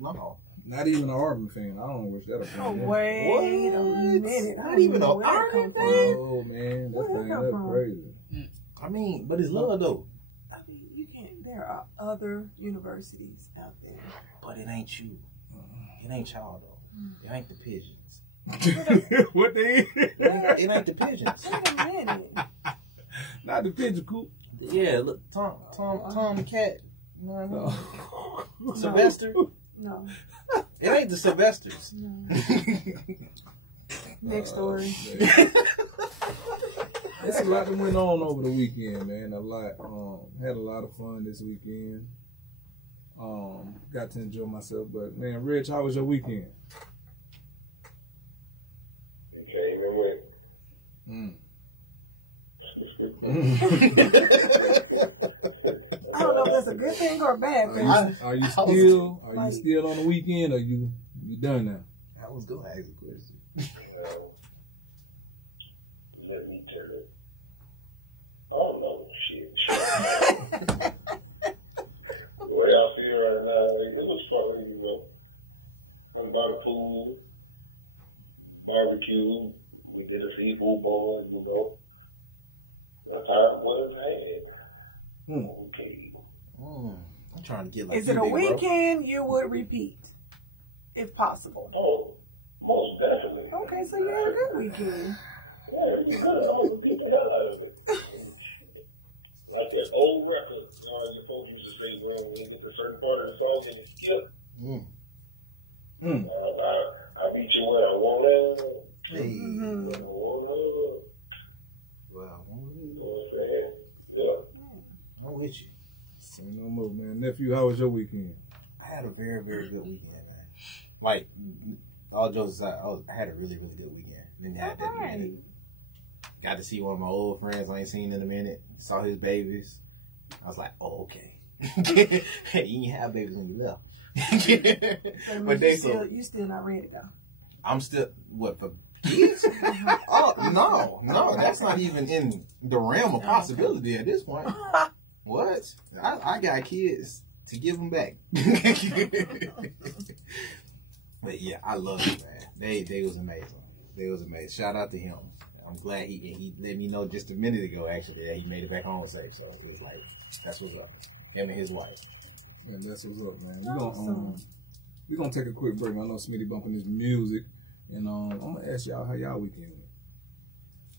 No. Not even an Auburn fan. I don't wish that a fan. Oh, wait a minute. Not even an Auburn fan? Oh, man. That's crazy. I mean, but it's love, though. I mean, you can't. There are other universities out there. But it ain't you. It ain't y'all, though. It ain't the pigeons. What they eat? It ain't the pigeons. Wait a minute. Not the pigeon coop. Yeah, look, Tom the cat. You know what I mean? Sylvester? No. It ain't the Sylvesters. No. Next story. It's a lot that went on over the weekend, man. A lot. Had a lot of fun this weekend. Got to enjoy myself. But, man, Reg, how was your weekend? It came and went. I don't know if that's a good thing or a bad thing. Are you still on the weekend, or you done now? I was gonna ask a question. Let me tell you. I don't know shit. Where y'all feel right now, it was fun, you know. I'm by the pool, barbecue, we did a seafood bowl, you know. That's how it was had. Okay. I'm trying to get like. Is it a weekend you would repeat, if possible? Oh, most definitely. Okay, so you had a good weekend. Yeah, you could. I would beat the hell out of it. Like that old record, you know, your folks used to say when you get to a certain part of the song, then you skip. I beat you when I want it. Hey. When I want it. Well, You know what I'm saying? Yeah. I'm with you. Say no more, man. Nephew, how was your weekend? I had a very, very good weekend, man. Like, all jokes aside, I had a really, really good weekend. Then got to see one of my old friends I ain't seen in a minute. Saw his babies. I was like, oh, okay. You didn't have babies when you left. But you still not ready to go. I'm still, what, for kids? Oh, no, that's not even in the realm of possibility at this point. What? I got kids to give them back. But yeah, I love it, man. They was amazing. They was amazing. Shout out to him. I'm glad he let me know just a minute ago, actually, that he made it back home safe. So it's like, that's what's up. Him and his wife. Yeah, that's what's up, man. We're gonna take a quick break. I know Smitty bumping his music, and I'm gonna ask y'all how y'all weekend went.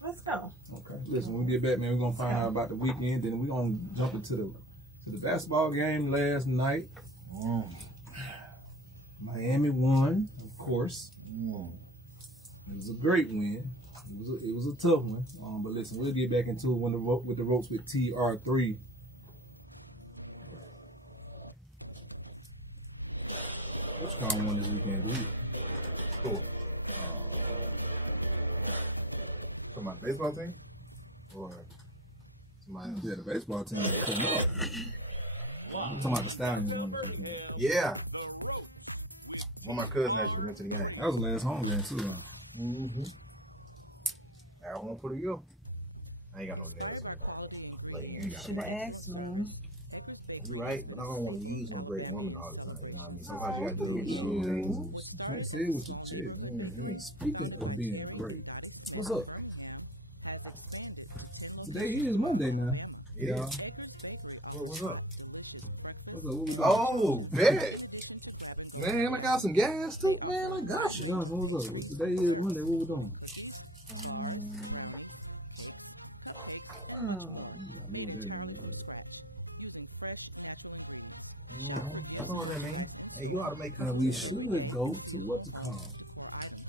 Let's go. Okay. Listen, when we get back, man, we're gonna find out about the weekend. Then we're gonna jump into the basketball game last night. Miami won, of course. It was a great win. It was a tough one. But listen, we'll get back into it with the ropes with TR3. Which kind won this weekend, dude? Cool. So my baseball team? Or somebody else? Yeah, the baseball team is coming up. I'm talking about the Stallions won this weekend. Yeah. One of my cousins actually went to the game. That was the last home game, too, huh? I want to put it go. I ain't got no nails. You should have asked me. You right, but I don't want to use no great woman all the time. You know what I mean? Sometimes you got to do it. Can't say it with your chest. Speaking of being great, what's up? Today is Monday now. Yeah. What's up? What's up? What we doing? Oh, bet. Man, I got some gas too. Man, I got you. Johnson, what's up? Today is Monday. What we doing? I know what that means. I know what that means. Hey, you ought to make. And we should go to what to call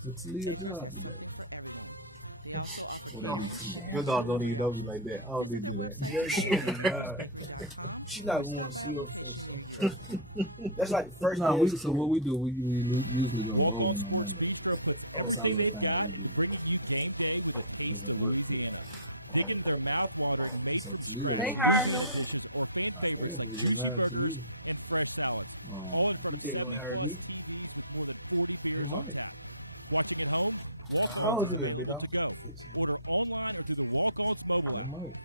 to Talia job today. Your dog don't even know me like that. I don't need to do that. Yeah, she not gonna want to see your face. That's like the first No, day. so what we do, we usually go bowling on Monday. That's our little thing we do. It's a work crew. So Talia, They hired them. Yeah, they just hired Talia. You think they hire me? They might. How old you is, big dog? They might.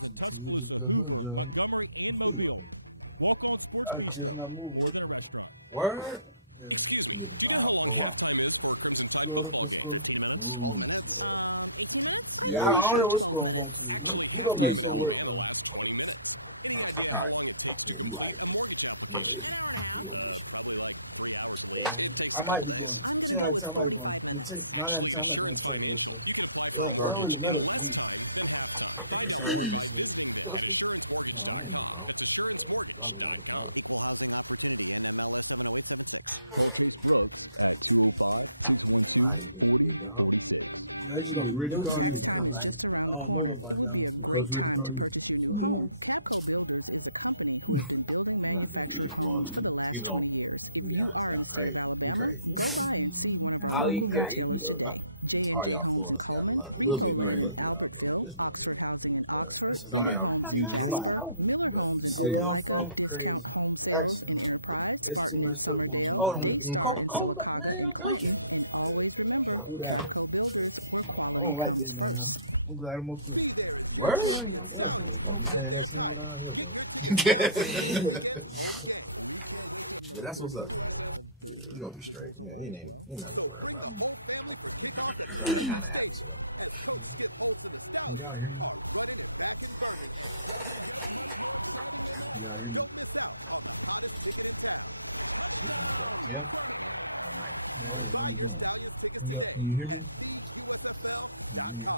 So Talia just got her job. I just not moving. Word? Yeah. Get the job for what? Florida for school. Ooh. Yeah, I don't know what school I'm going to. He gonna make some work though. Alright. Yeah, you like it. Yeah, I might be going. 10 out of 10, I might be going. 9 out of 10, I might be going to church with so. Yeah, that don't really matter to me. So I need to see. Oh, I ain't no problem. Probably that about it. Reggie gonna be ready to call you because like I don't know nobody down here. Coach Reggie call you? Yes. Even though, to be honest, y'all crazy. I'm crazy. How you crazy? All y'all Florida got a little bit crazy. Just a little bit. Some of y'all use a lot. See, I'm from crazy. Actually, it's too much stuff going on. Oh, Coca-Cola, man, I got you. Can't do that. I don't like being on now. I'm glad I'm okay. Word? I'm saying that's not what I hear, bro. Yeah, that's what's up. You gonna be straight. Yeah, ain't nothing to worry about. So kind of atmosphere. Can y'all hear me? Can y'all hear me? Yeah. What are you doing? Can you hear me? Can you hear me?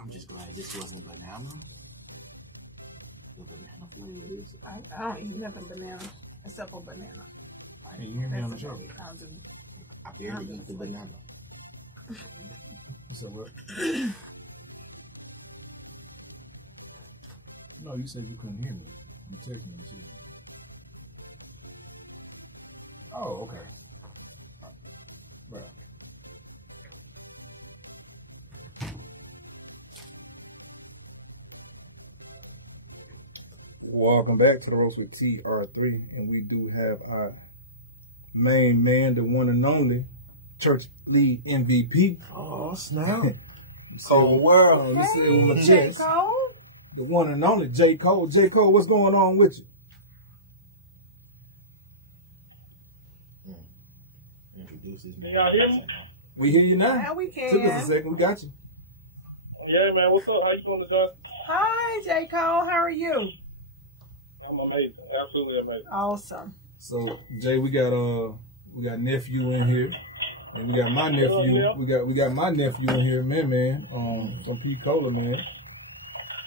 I'm just glad this wasn't banana. The banana flavor is. I don't eat nothing banana except for banana. Can you hear me on the show? I barely eat the banana. You said what? No, you said you couldn't hear me. You texted me. You said you. Oh, okay. Right. Welcome back to the Roast with TR3, and we do have our main man, the one and only church lead MVP. Oh, snap. Cold world. You see it with my J. chest. Cole? The one and only J. Cole. J. Cole, what's going on with you? Introduce his Can y'all hear me? We hear you now. Yeah, we can. Took us a second. We got you. Yeah, man. What's up? How you doing, John? Hi, J. Cole. How are you? I'm amazing. Absolutely amazing. Awesome. So Jay, we got nephew in here, and we got my nephew. We got my nephew in here, man. Some P. Cola, man.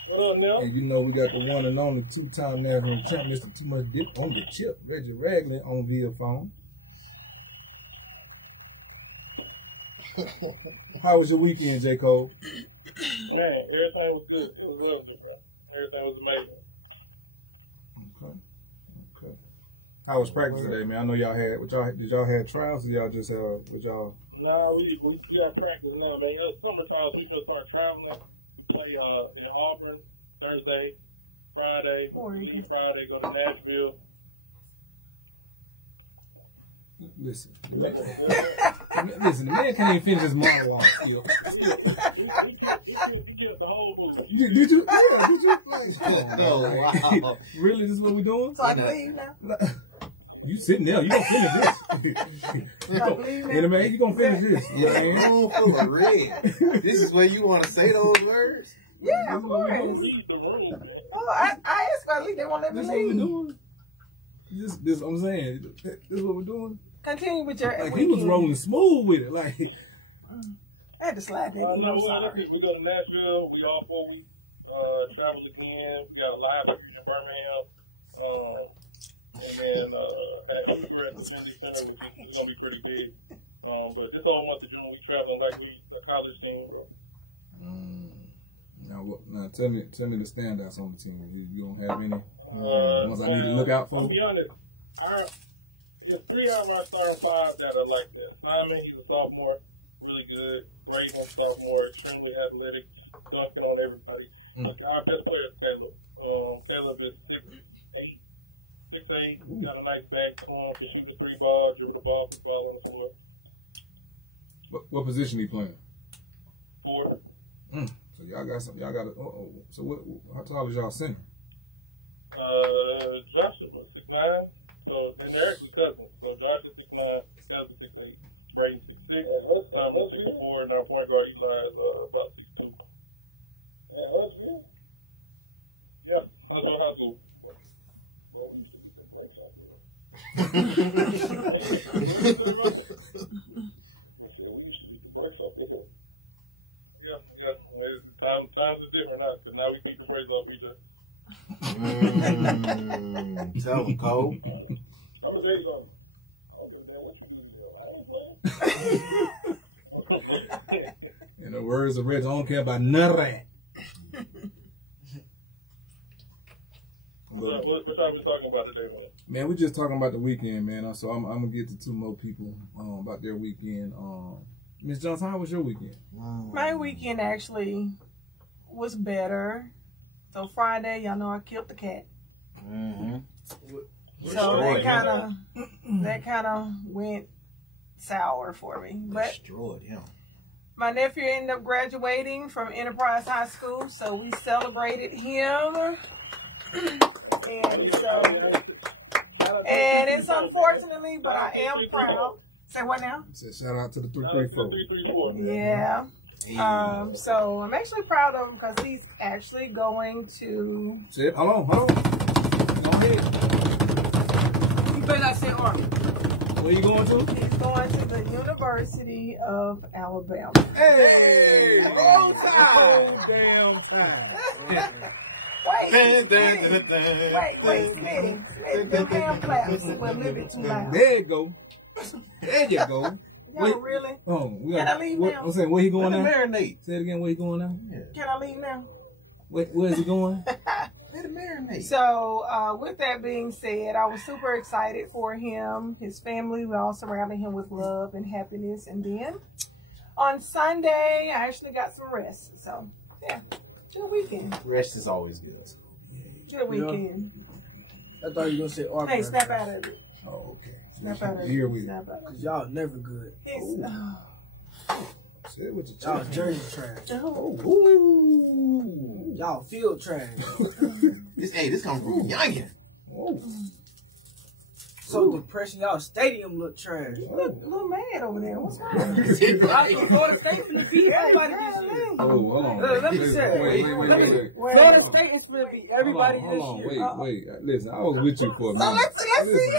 What up, Neil? And you know we got the one and only 2-time national champ, Mr. Too Much Dip on the chip, Reggie Ragland on via phone. How was your weekend, J. Cole? Man, everything was good. It was real good, man. Everything was amazing. Okay. How was practice today, man? I know y'all had. Did y'all have trials? Or y'all just with y'all? No, we got practice now, man. It was summertime. We just start traveling. We play in Auburn Thursday, Friday. Friday go to Nashville. Listen, the man can't even finish his monologue. Did you? Yeah, did you? Wow. Really, this is what we're doing? So I can leave now? You sitting there, you gonna finish this. Man, you gonna finish this. Yeah, room full of red. This is where you want to say those words? Yeah, of course. Oh, I asked for leave. They won't let me This is what we're leave. doing. This I'm saying. This is what we're doing. Continue with your Like he was rolling smooth with it. Like I had to slide that in. No, I'm we sorry. go to Nashville. We all 4 weeks. Travel again. We got a live up in Birmingham. And then at the Community Center, which is going to be pretty big. But this whole month of June, we traveling like we a college team. now tell me the standouts on the team. You don't have any ones I need to look out for? To be honest, there's 3 out of our starting 5 that are like that. Simon, he's a sophomore, really good. Raven, sophomore, extremely athletic, dunking on everybody. Our best player is Taylor. Taylor is 6'8", 6'8", got a nice back, can shoot the 3 ball, dribble the ball, put the ball on the floor. What position he playing? Four. So y'all got some. Y'all got. So what? How tall is y'all center? Joshua, 6'9". So then Eric's his cousin. So Joshua 6'9", his cousin 6'8", Brady 6'6". And most 4, and our point guard Eli is about 6'2". Yeah, I don't know how to. Times are different now, so now we keep the praise off each other. Tell him, Cole. I'm gonna say something. In the words of Reggie, I don't care about none of that. What time we talking about today, man? Man, we're just talking about the weekend, man. So I'm gonna get to 2 more people about their weekend. Miss Johnson, how was your weekend? My weekend actually was better. So Friday, y'all know I killed the cat. So that kind of went sour for me. But Destroyed him. my nephew ended up graduating from Enterprise High School, so we celebrated him. And it's unfortunately, but I am proud. Say what now? Said shout out to the 334. Yeah. So I'm actually proud of him because he's actually going to. Said, hold on. Go ahead. You better not say Army. Where you going to? He's going to the University of Alabama. Hey! Whole damn time. Wait, Smitty, them hand claps were a little bit too loud. There you go. There you go. Y'all really? We Can I leave now? I'm saying, where he going now? Marinate. Say it again, where he going now? Can I leave now? Where is he going? Let it marinate. So, with that being said, I was super excited for him, his family. We all surrounded him with love and happiness. And then on Sunday, I actually got some rest. So, yeah, good weekend. Rest is always good. Good weekend. I thought you were going to say Army. Hey, snap out of it. Oh, okay. Snap out of it. Here we Snap out of it. Because y'all never good. Say it with your Y'all chest. jersey trash. Ooh. Y'all field trash. This comes from youngin. Oh. So depression, y'all stadium look trash. Little mad over there. What's wrong? Florida State finna beat everybody this year. Oh, hold on. Let me say. Wait. Florida State is finna beat everybody this Hold on. year. Wait. Listen, I was with you for a So minute. let's see.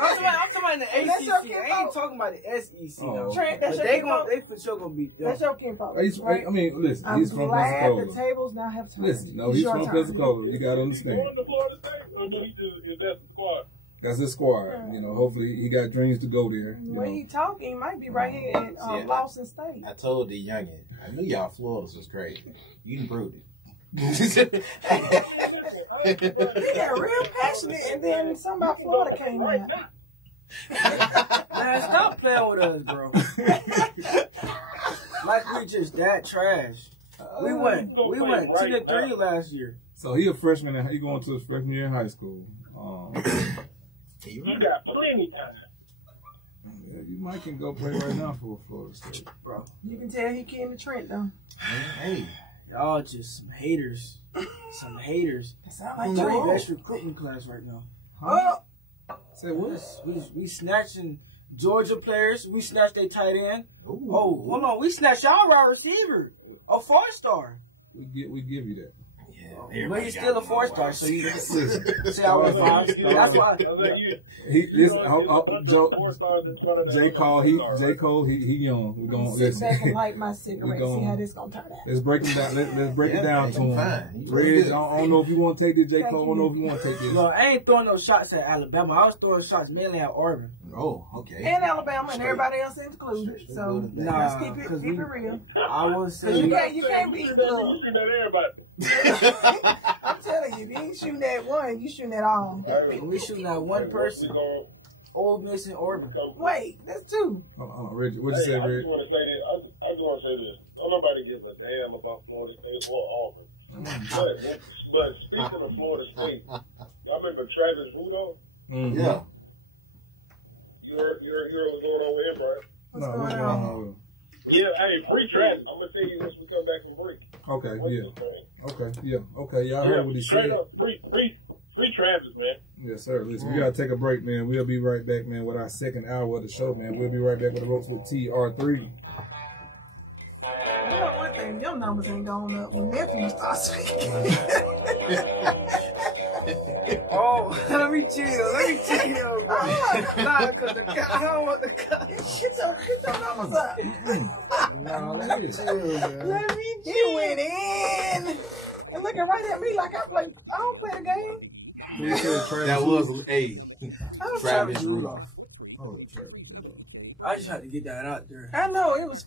I'm talking about the ACC. I ain't talking about the SEC. though. Trent, that's But your they kinfolk. for sure gonna beat them. That's your kinfolk, I right? mean, listen, I'm he's from glad Pensacola. the tables now have turned. Listen, no, It's he's your from turn. Pensacola. You gotta understand. Going to Florida State, or do he that's the squad? That's his squad. You know, hopefully he got dreams to go there. The way he talking, he might be right here in Lawson State. I told the youngin. I knew y'all Florida's was crazy. You done proved it. He got real passionate, and then something about Florida came out. Man, stop playing with us, bro. Like we just that trash. We went 2-3 last year. So he a freshman and he going to his freshman year in high school. You got plenty time. You might can go play right now for Florida State, Bro. You can tell he came to Trent though. Hey. Y'all just some haters. Some haters. That sound I'm like the Trent. best recruiting class right now. Oh, Say what? We snatching Georgia players. We snatched their tight end. Ooh. Oh, hold on. We snatched y'all wide receiver. A 4-star. We give you that. But he's still a 4-star, so you Listen, say I was 5. That's why. J. Cole, he young. We're gonna sit listen. back and light my cigarette. See how this gonna turn out. Let's break him down. Let's break it down to him. Fine. Reg, I don't know if you want to take this, J. Cole. I don't know if you want to take this. No, I ain't throwing no shots at Alabama. I was throwing shots mainly at Auburn. Oh, okay. And Alabama and everybody else included. So Nah, let's keep it cause real. I was Cause saying. you can't be. I'm telling you, if you ain't shooting at one, you shooting at all. We shooting at one person. Ole Miss and Auburn. Wait, that's two. Hold on, Reggie. What'd you say, I Reg? just want to say this. I just want to say this. Don't nobody gives a damn about Florida State or Auburn. But speaking of Florida State, I remember Travis Rudolph. Mm-hmm. Yeah. You're going over here, Brian. What's No, going what's on? wrong with him? Yeah, hey, free Travis. I'm gonna tell you once we come back from break. Okay, yeah. Okay, yeah. Okay, y'all heard what he said. Straight up, free Travis, man. Yes, sir. Listen, we gotta take a break, man. We'll be right back, man, with our second hour of the show, man. We'll be right back with the ropes with TR3. You know one thing, your numbers ain't going up when nephew starts speaking. Oh, let me chill, bro. Nah, because I don't want the cut. Get your numbers up. No, let me chill, man. Let me chill. He went in and looking right at me like I don't play the game. That was Travis Rudolph. Oh, Travis Rudolph. I just had to get that out there. I know it was.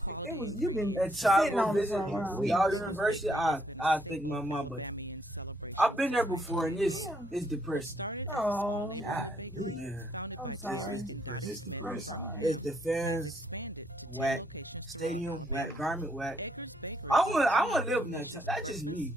You've been That sitting child on visit this for a while. y'all university. I think my mom, but I've been there before, and it's depressing. Oh, Yeah, I'm sorry. it's depressing. It's I'm depressing. sorry. It's the fans whack, stadium whack, garment whack. I want to live in that time. That's just me.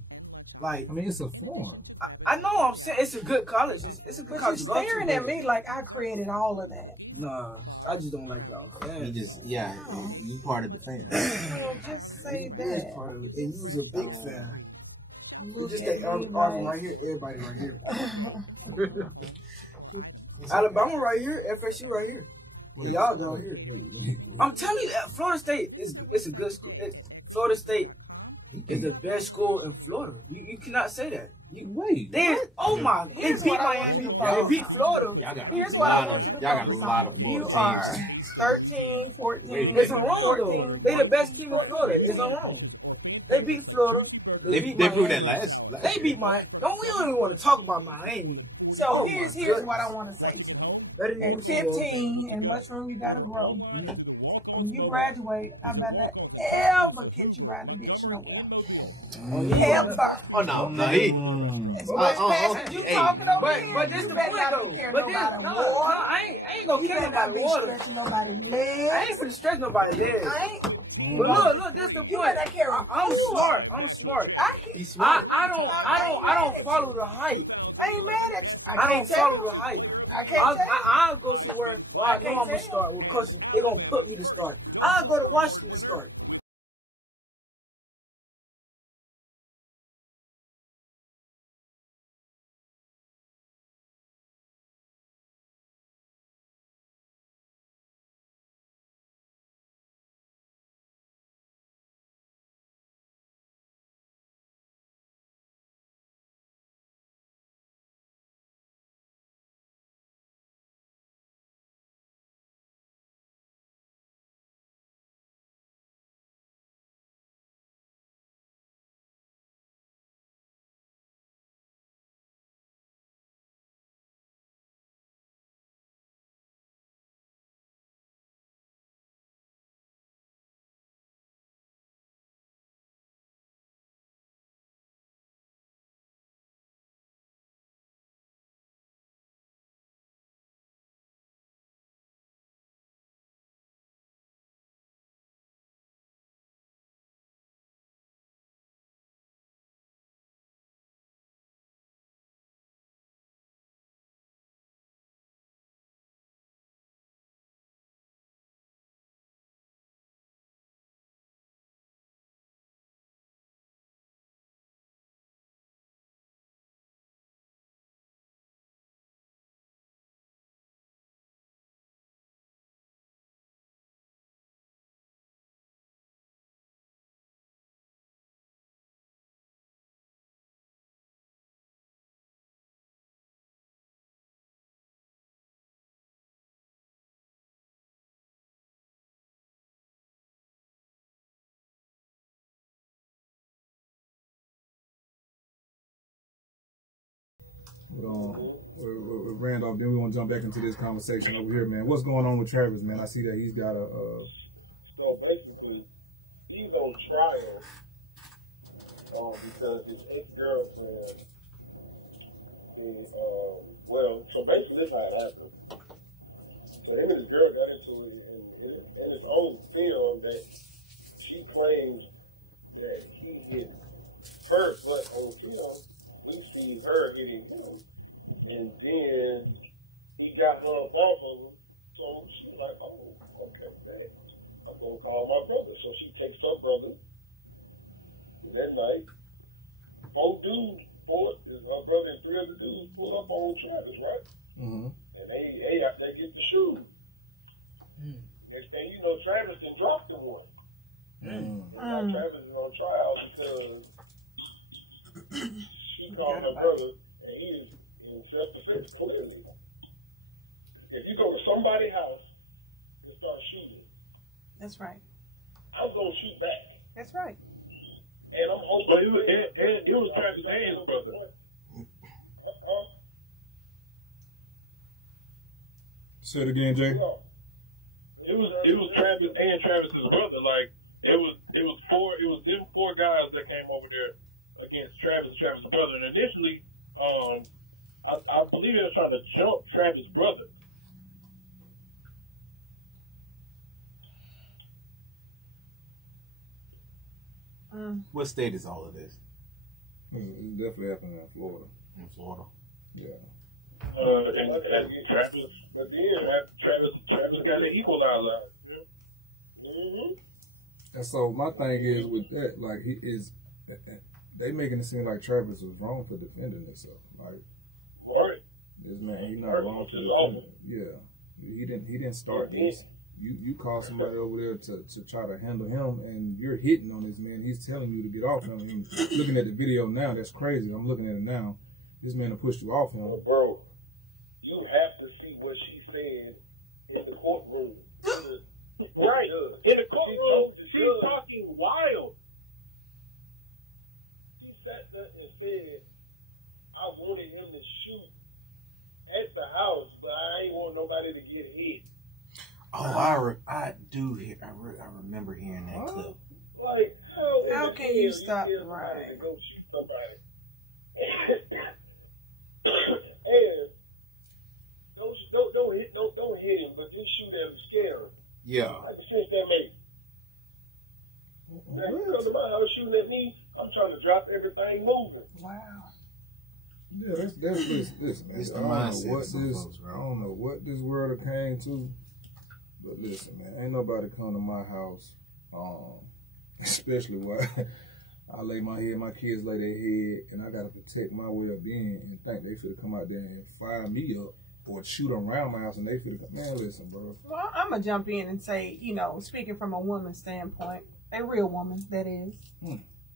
Like, I mean, it's a form. I know I'm saying it's a good college. It's a good But you're college to go to, staring at me like I created all of that. Nah, I just don't like y'all. He just, you part of the fan. Well, just say He is that. part of it, and you was a big fan. Look Just at that me Auburn like- right here, everybody right here. Alabama right here, FSU right here. And y'all down here. I'm telling you, Florida State it's a good school. Florida State is the best school in Florida. You cannot say that. Wait. They Here's beat what I want Miami. you to They focus beat on. Florida. Y'all got Here's a what I lot want of, you to y'all got a focus lot on. of Florida You teams. are 13, 14. It's wrong though. 14, They the best team in Florida. It's wrong. They beat Florida. They beat proved Miami. that last They beat Miami. We don't even want to talk about Miami. So Oh, here's my what I want to say to you. Better than At UCLA. 15, and much room you gotta grow. When you graduate, I better ever catch you riding a bitch nowhere. Ever. Oh no, he. As much passion you talking over But here, this you the better point not though. be carrying But this, nobody no, water. I ain't gonna You carry better not nobody be water. stretching nobody's I legs. ain't finna stretch nobody's legs. I ain't. But look, this the You point. better carry I'm food. smart. I'm smart. He's smart. I don't follow the hype. I ain't mad at you. I can't don't tell follow you. the hype. I can't tell you. I'll go somewhere where I know can't I'm gonna tell you. start. Well, coach, they're gonna put me to start. I'll go to Washington to start. With Randolph, then we want to jump back into this conversation over here, man. What's going on with Travis, man? I see that he's got a. So basically, he's on trial because his ex-girlfriend is, so basically this is how it happened. So him and his girl got into it, and it's on film that she claims that he hit her, but on film, we see her hitting him. And then he got her up off of her, so she was like, oh, okay, I'm going to call my brother. So she takes her brother. And that night, her brother and 3 other dudes pull up on Travis, right? Mm-hmm. And they get the shoe. Next thing you know, Travis done dropped the one. Travis is on trial because she called her brother and he is in self-defense clearly. If you go to somebody's house and start shooting, That's right. I'm gonna shoot back. That's right. And I'm hoping it was Travis and his brother. Say it again, Jay. It was Travis and Travis's brother. Like it was them 4 guys that came over there against Travis's brother. And initially, I believe they were trying to jump Travis' brother. What state is all of this? It definitely happened in Florida. In Florida. Yeah. And Travis, at the end, Travis got an equalizer. Mm-hmm. And so my thing is with that, like they making it seem like Travis was wrong for defending himself. Like, Right. this man, he not wrong for defending. Yeah, he didn't start this. You call somebody over there to try to handle him, and you're hitting on this man. He's telling you to get off him. And looking at the video now, that's crazy. I'm looking at it now. This man will push you off him. Bro, you have to see what she said in the courtroom. Right. In the courtroom, she's talking wild. She sat there and said, I wanted him to shoot at the house, but I ain't want nobody to get hit. Oh, I remember hearing that clip. Like, How can you stop? Right. To go shoot somebody? And don't hit him, but just shoot at him, scare him. Yeah. Like the sense that makes. Now you come to my house shooting at me, I'm trying to drop everything moving. Wow. Yeah, that's listen, man. It's the I don't mindset know what of some this. folks, bro. I don't know what this world came to, but listen, man. Ain't nobody come to my house, especially where I lay my head, my kids lay their head, and I gotta protect my well-being and think they should come out there and fire me up or shoot around my house, and they feel, man, listen, bro. Well, I'm going to jump in and say, speaking from a woman's standpoint, a real woman, that is,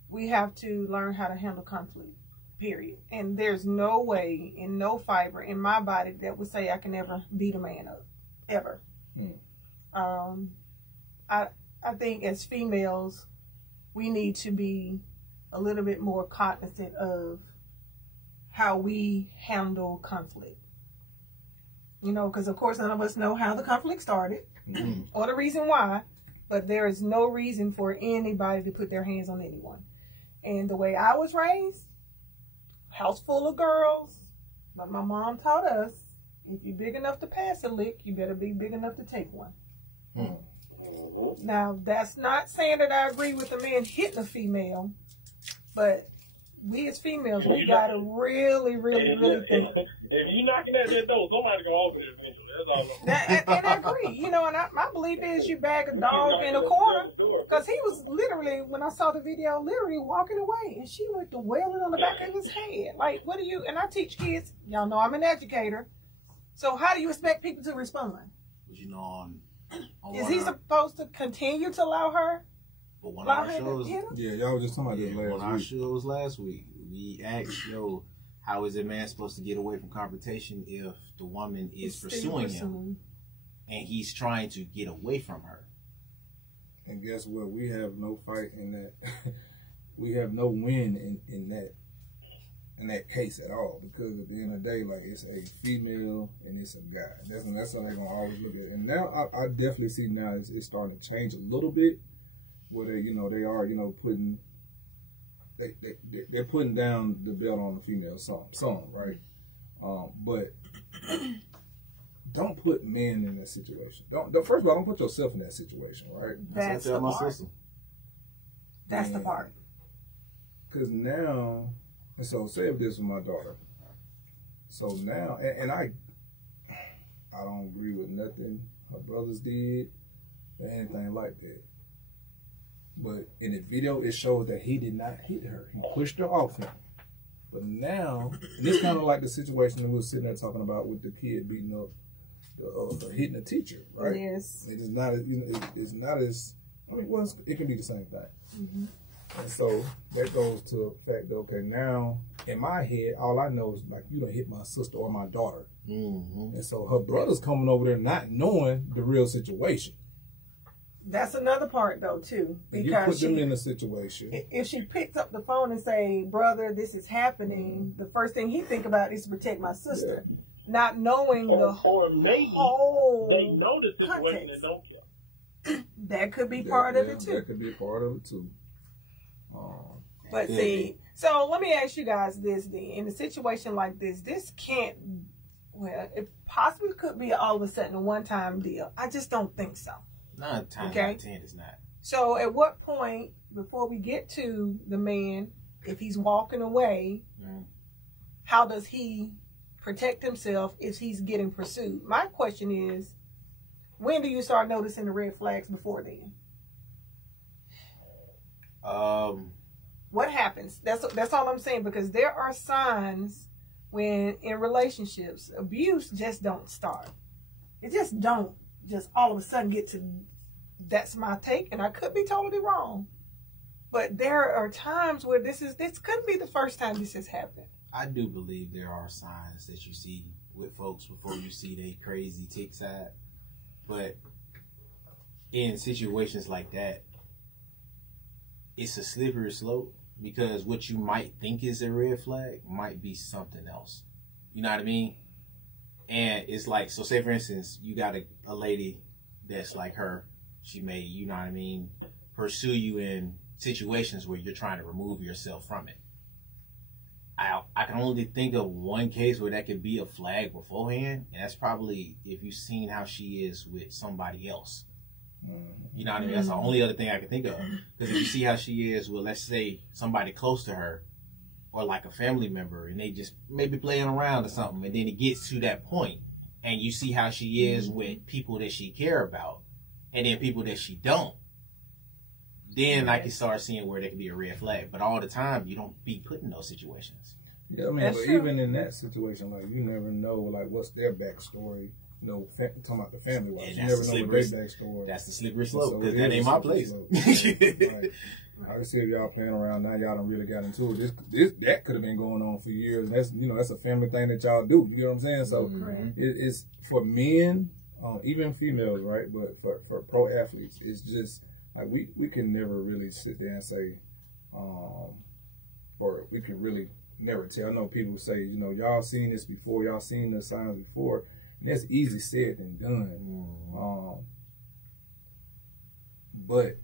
we have to learn how to handle conflict, period. And there's no way and no fiber in my body that would say I can ever beat a man up, ever. I think as females, we need to be a little bit more cognizant of how we handle conflict. Because of course none of us know how the conflict started or the reason why, but there is no reason for anybody to put their hands on anyone. And the way I was raised, house full of girls, but my mom taught us, if you're big enough to pass a lick, you better be big enough to take one. Now, that's not saying that I agree with a man hitting a female, but we as females, we gotta really, really, really think. If you knocking at that door, somebody gonna open it. That's all. And I agree, and my belief is you bag a dog in a corner, because he was literally, when I saw the video, literally walking away, and she went to wailing on the back of his head. Like, what do you? And I teach kids. Y'all know I'm an educator, so how do you expect people to respond? Is he supposed to continue to allow her? But one of our him shows, to hit him? Yeah, y'all was just talking about this one of last our week. shows last week, we asked, how is a man supposed to get away from confrontation if the woman is pursuing him and he's trying to get away from her? And guess what? We have no fight in that. We have no win in that case at all, because at the end of the day, like, it's a female and it's a guy. That's how they're gonna always look at it. And now I definitely see now it's starting to change a little bit, where they are putting they're putting down the belt on the female some, right? But don't put men in that situation. Don't first of all, don't put yourself in that situation, right? That's the part. That's the part. Because now, so say if this was my daughter. So now, and I don't agree with nothing her brothers did or anything like that. But in the video, it shows that he did not hit her. He pushed her off him. But now, it's kind of like the situation that we were sitting there talking about with the kid beating up, hitting the teacher, right? Yes. It is not, it's not as, I mean, well, it can be the same thing. Mm-hmm. And so that goes to the fact that, okay, now in my head, all I know is like, you done hit my sister or my daughter. Mm-hmm. And so her brother's coming over there not knowing the real situation. That's another part though too, And you put them in a situation. If she picks up the phone and say, "Brother, this is happening," the first thing he think about is to protect my sister, not knowing the or maybe whole they know the situation context. and don't care. That could be part of it too. That could be part of it too. But see, so let me ask you guys this then. In a situation like this can't, well, it possibly could be all of a sudden a one-time deal. I just don't think so. 9 times out of 10 is not. So at what point, before we get to the man, if he's walking away, how does he protect himself if he's getting pursued? My question is, when do you start noticing the red flags before then? What happens? That's all I'm saying, because there are signs when in relationships, abuse just don't start. It just don't just all of a sudden get to, that's my take, and I could be totally wrong. But there are times where this couldn't be the first time this has happened. I do believe there are signs that you see with folks before you see their crazy tick side. But in situations like that, it's a slippery slope, because what you might think is a red flag might be something else. You know what I mean? And it's like, so say for instance, you got a lady that's like her. She may, you know what I mean, pursue you in situations where you're trying to remove yourself from it. I can only think of one case where that could be a flag beforehand, and that's probably if you've seen how she is with somebody else. You know what I mean? That's the only other thing I can think of. Because if you see how she is with, let's say, somebody close to her, or like a family member, and they just maybe playing around or something, and then it gets to that point, and you see how she is with people that she care about, and then people that she don't, then I can start seeing where there can be a red flag. But all the time, you don't be put in those situations. Yeah, I mean, That's but true. even in that situation, like, you never know, like, what's their backstory. You know, talking about the family wise, And you that's never know the what their slippery- backstory. That's the slippery slope, So because it that is ain't a my slippery place. slope. Like I said, y'all playing around now. Y'all done really got into it. That could have been going on for years. That's, you know, that's a family thing that y'all do. You know what I'm saying? So it's for men, even females, right? But for pro athletes, it's just like we can never really sit there and say, or we can really never tell. I know people say, you know, y'all seen this before. Y'all seen the signs before. And that's easy said than done. But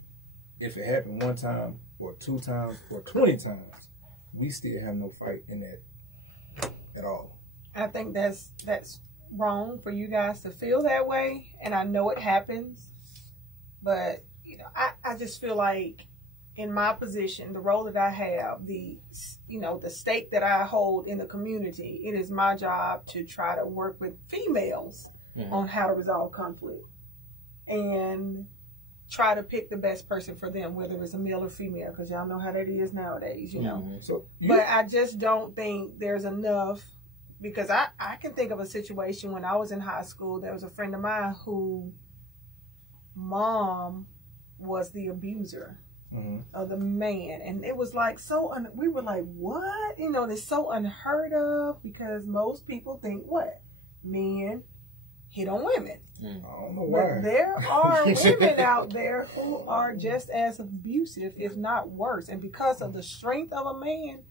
if it happened one time or 2 times or 20 times, we still have no fight in that at all. I think that's wrong for you guys to feel that way, and I know it happens, but you know, I just feel like in my position, the role that I have, the stake that I hold in the community, it is my job to try to work with females on how to resolve conflict and try to pick the best person for them, whether it's a male or female, because y'all know how that is nowadays, you know. So But I just don't think there's enough, because I can think of a situation when I was in high school. There was a friend of mine who mom was the abuser of the man, and it was like we were like, what? You know, it's so unheard of, because most people think what? Men hit on women. I don't know why. But there are women out there who are just as abusive, if not worse. And because of the strength of a man,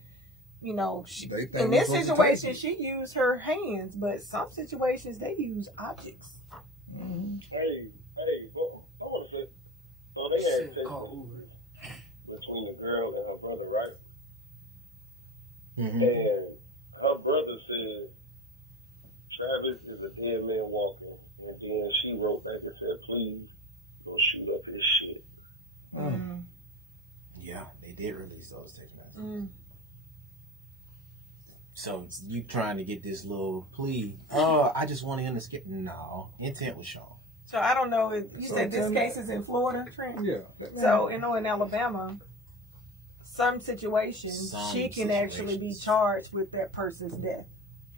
you know, in this situation, she used her hands, but some situations they use objects. Hey, well, I want to say, so they had sex between the girl and her brother, right? And her brother said, Travis is a dead man walking. And then she wrote back and said, please don't shoot up his shit. Yeah, they did release those text messages. So it's you trying to get this little plea. Oh, I just wanted him to skip. No, intent was shown. So I don't know. You So said this tell me- case is in Florida, Trent? Yeah. So, in Alabama, some situations, she can actually be charged with that person's death.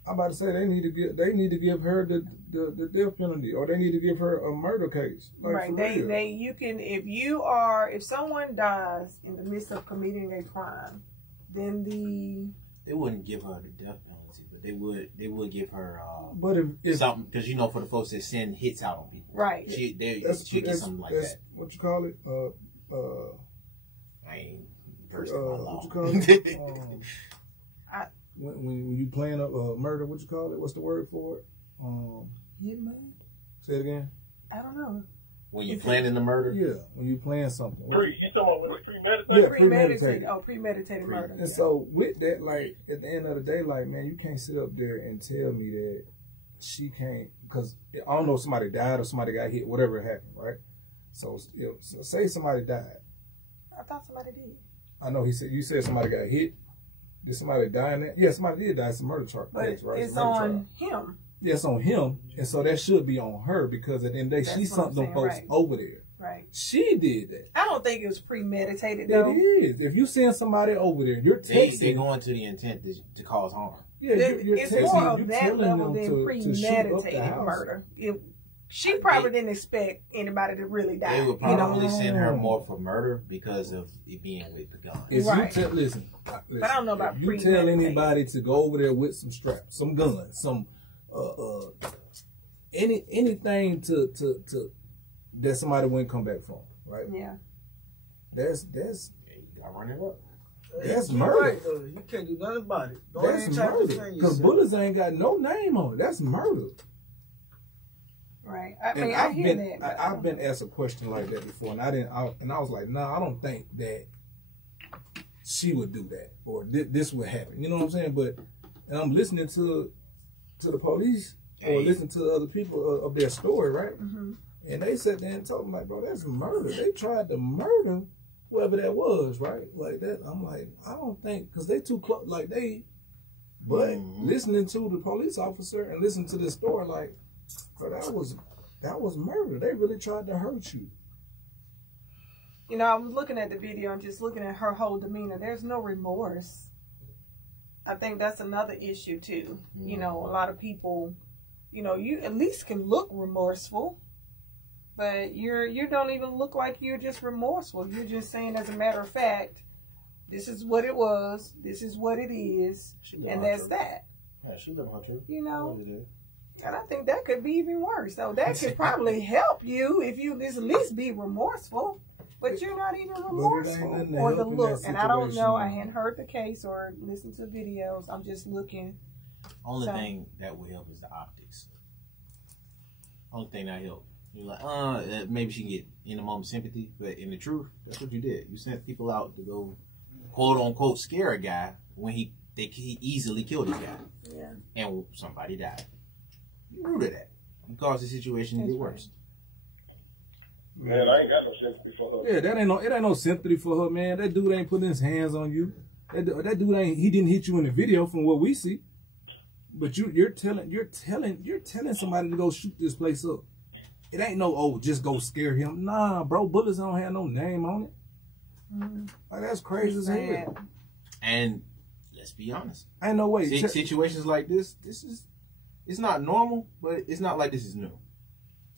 I'm about to say they need to give her the death penalty, or they need to give her a murder case. Like, Right. for real. You can, if someone dies in the midst of committing a crime, then They wouldn't give her the death penalty, but they would give her But if something, because you know, for the folks that send hits out on people, right. She get something like that's that. what you call it. I ain't versed in my law. What you call it? When you plan a murder, what you call it? What's the word for it? Say it again. I don't know. When you planning the murder? Yeah, when you plan something. You talking about when it's premeditated? Yeah, Premeditated. Oh, premeditated murder. And so with that, like at the end of the day, like man, you can't sit up there and tell me that she can't, because I don't know if somebody died or somebody got hit, whatever happened, right? So say somebody died. I thought somebody did. I know you said somebody got hit. Did somebody die in that? Yeah, somebody did die. It's a murder charge. But right? it's on him. Yeah, it's on him, and so that should be on her, because at the end of the day, she sent them folks over there. Right. She did that. I don't think it was premeditated though. It is. If you send somebody over there, you're texting. They going to the intent to cause harm. Yeah, you're It's texting. more of You're that telling level them than to shoot up the premeditated house. murder. She probably didn't expect anybody to really die. They would probably send her more for murder because of it being with the gun. If Right. you listen, But I don't know about if you tell premeditated. anybody to go over there with some straps, some guns, some anything to that somebody wouldn't come back from, right? Yeah. That's I run it up. That's You're murder. right, though. You can't do nothing about it. Don't That's even try to murder. defend Because yourself. bullets ain't got no name on it. That's murder. Right. I mean, And I hear that. but- I've been asked a question like that before, and I was like, nah, I don't think that she would do that, or this would happen. You know what I'm saying? And I'm listening to the police or listening to the other people of their story, right? Mhm. And they sat there and told me, like, bro, that's murder. They tried to murder whoever that was, right? Like that. I'm like, I don't think, because they too close, like they. But listening to the police officer and listening to this story, like, bro, that was murder. They really tried to hurt you. You know, I was looking at the video and just looking at her whole demeanor. There's no remorse. I think that's another issue too. You know, a lot of people, you know, you at least can look remorseful, but you don't even look like you're just remorseful. You're just saying, as a matter of fact, this is what it was, this is what it is, and that's that. Yeah, she live on truth. You know, and I think that could be even worse. So that could probably help you if you at least be remorseful. But you're not even remorseful nothing to or the help in look. that And I don't know. I situation. hadn't heard the case or listened to videos. I'm just looking. Only So- thing that would help is the optics. Only thing that help. You're like, maybe she can get in the moment sympathy, but in the truth, that's what you did. You sent people out to go, quote unquote, scare a guy when he easily killed this guy, Yeah. and somebody died. You rooted that. You caused the situation to get worse. Man, I ain't got no sympathy for her. Yeah, it ain't no sympathy for her, man. That dude ain't putting his hands on you. That dude he didn't hit you in the video from what we see. But you're telling somebody to go shoot this place up. It ain't no just go scare him. Nah, bro, bullets don't have no name on it. Like that's crazy as hell. And let's be honest, Ain't no way. situations like this it's not normal, but it's not like this is new.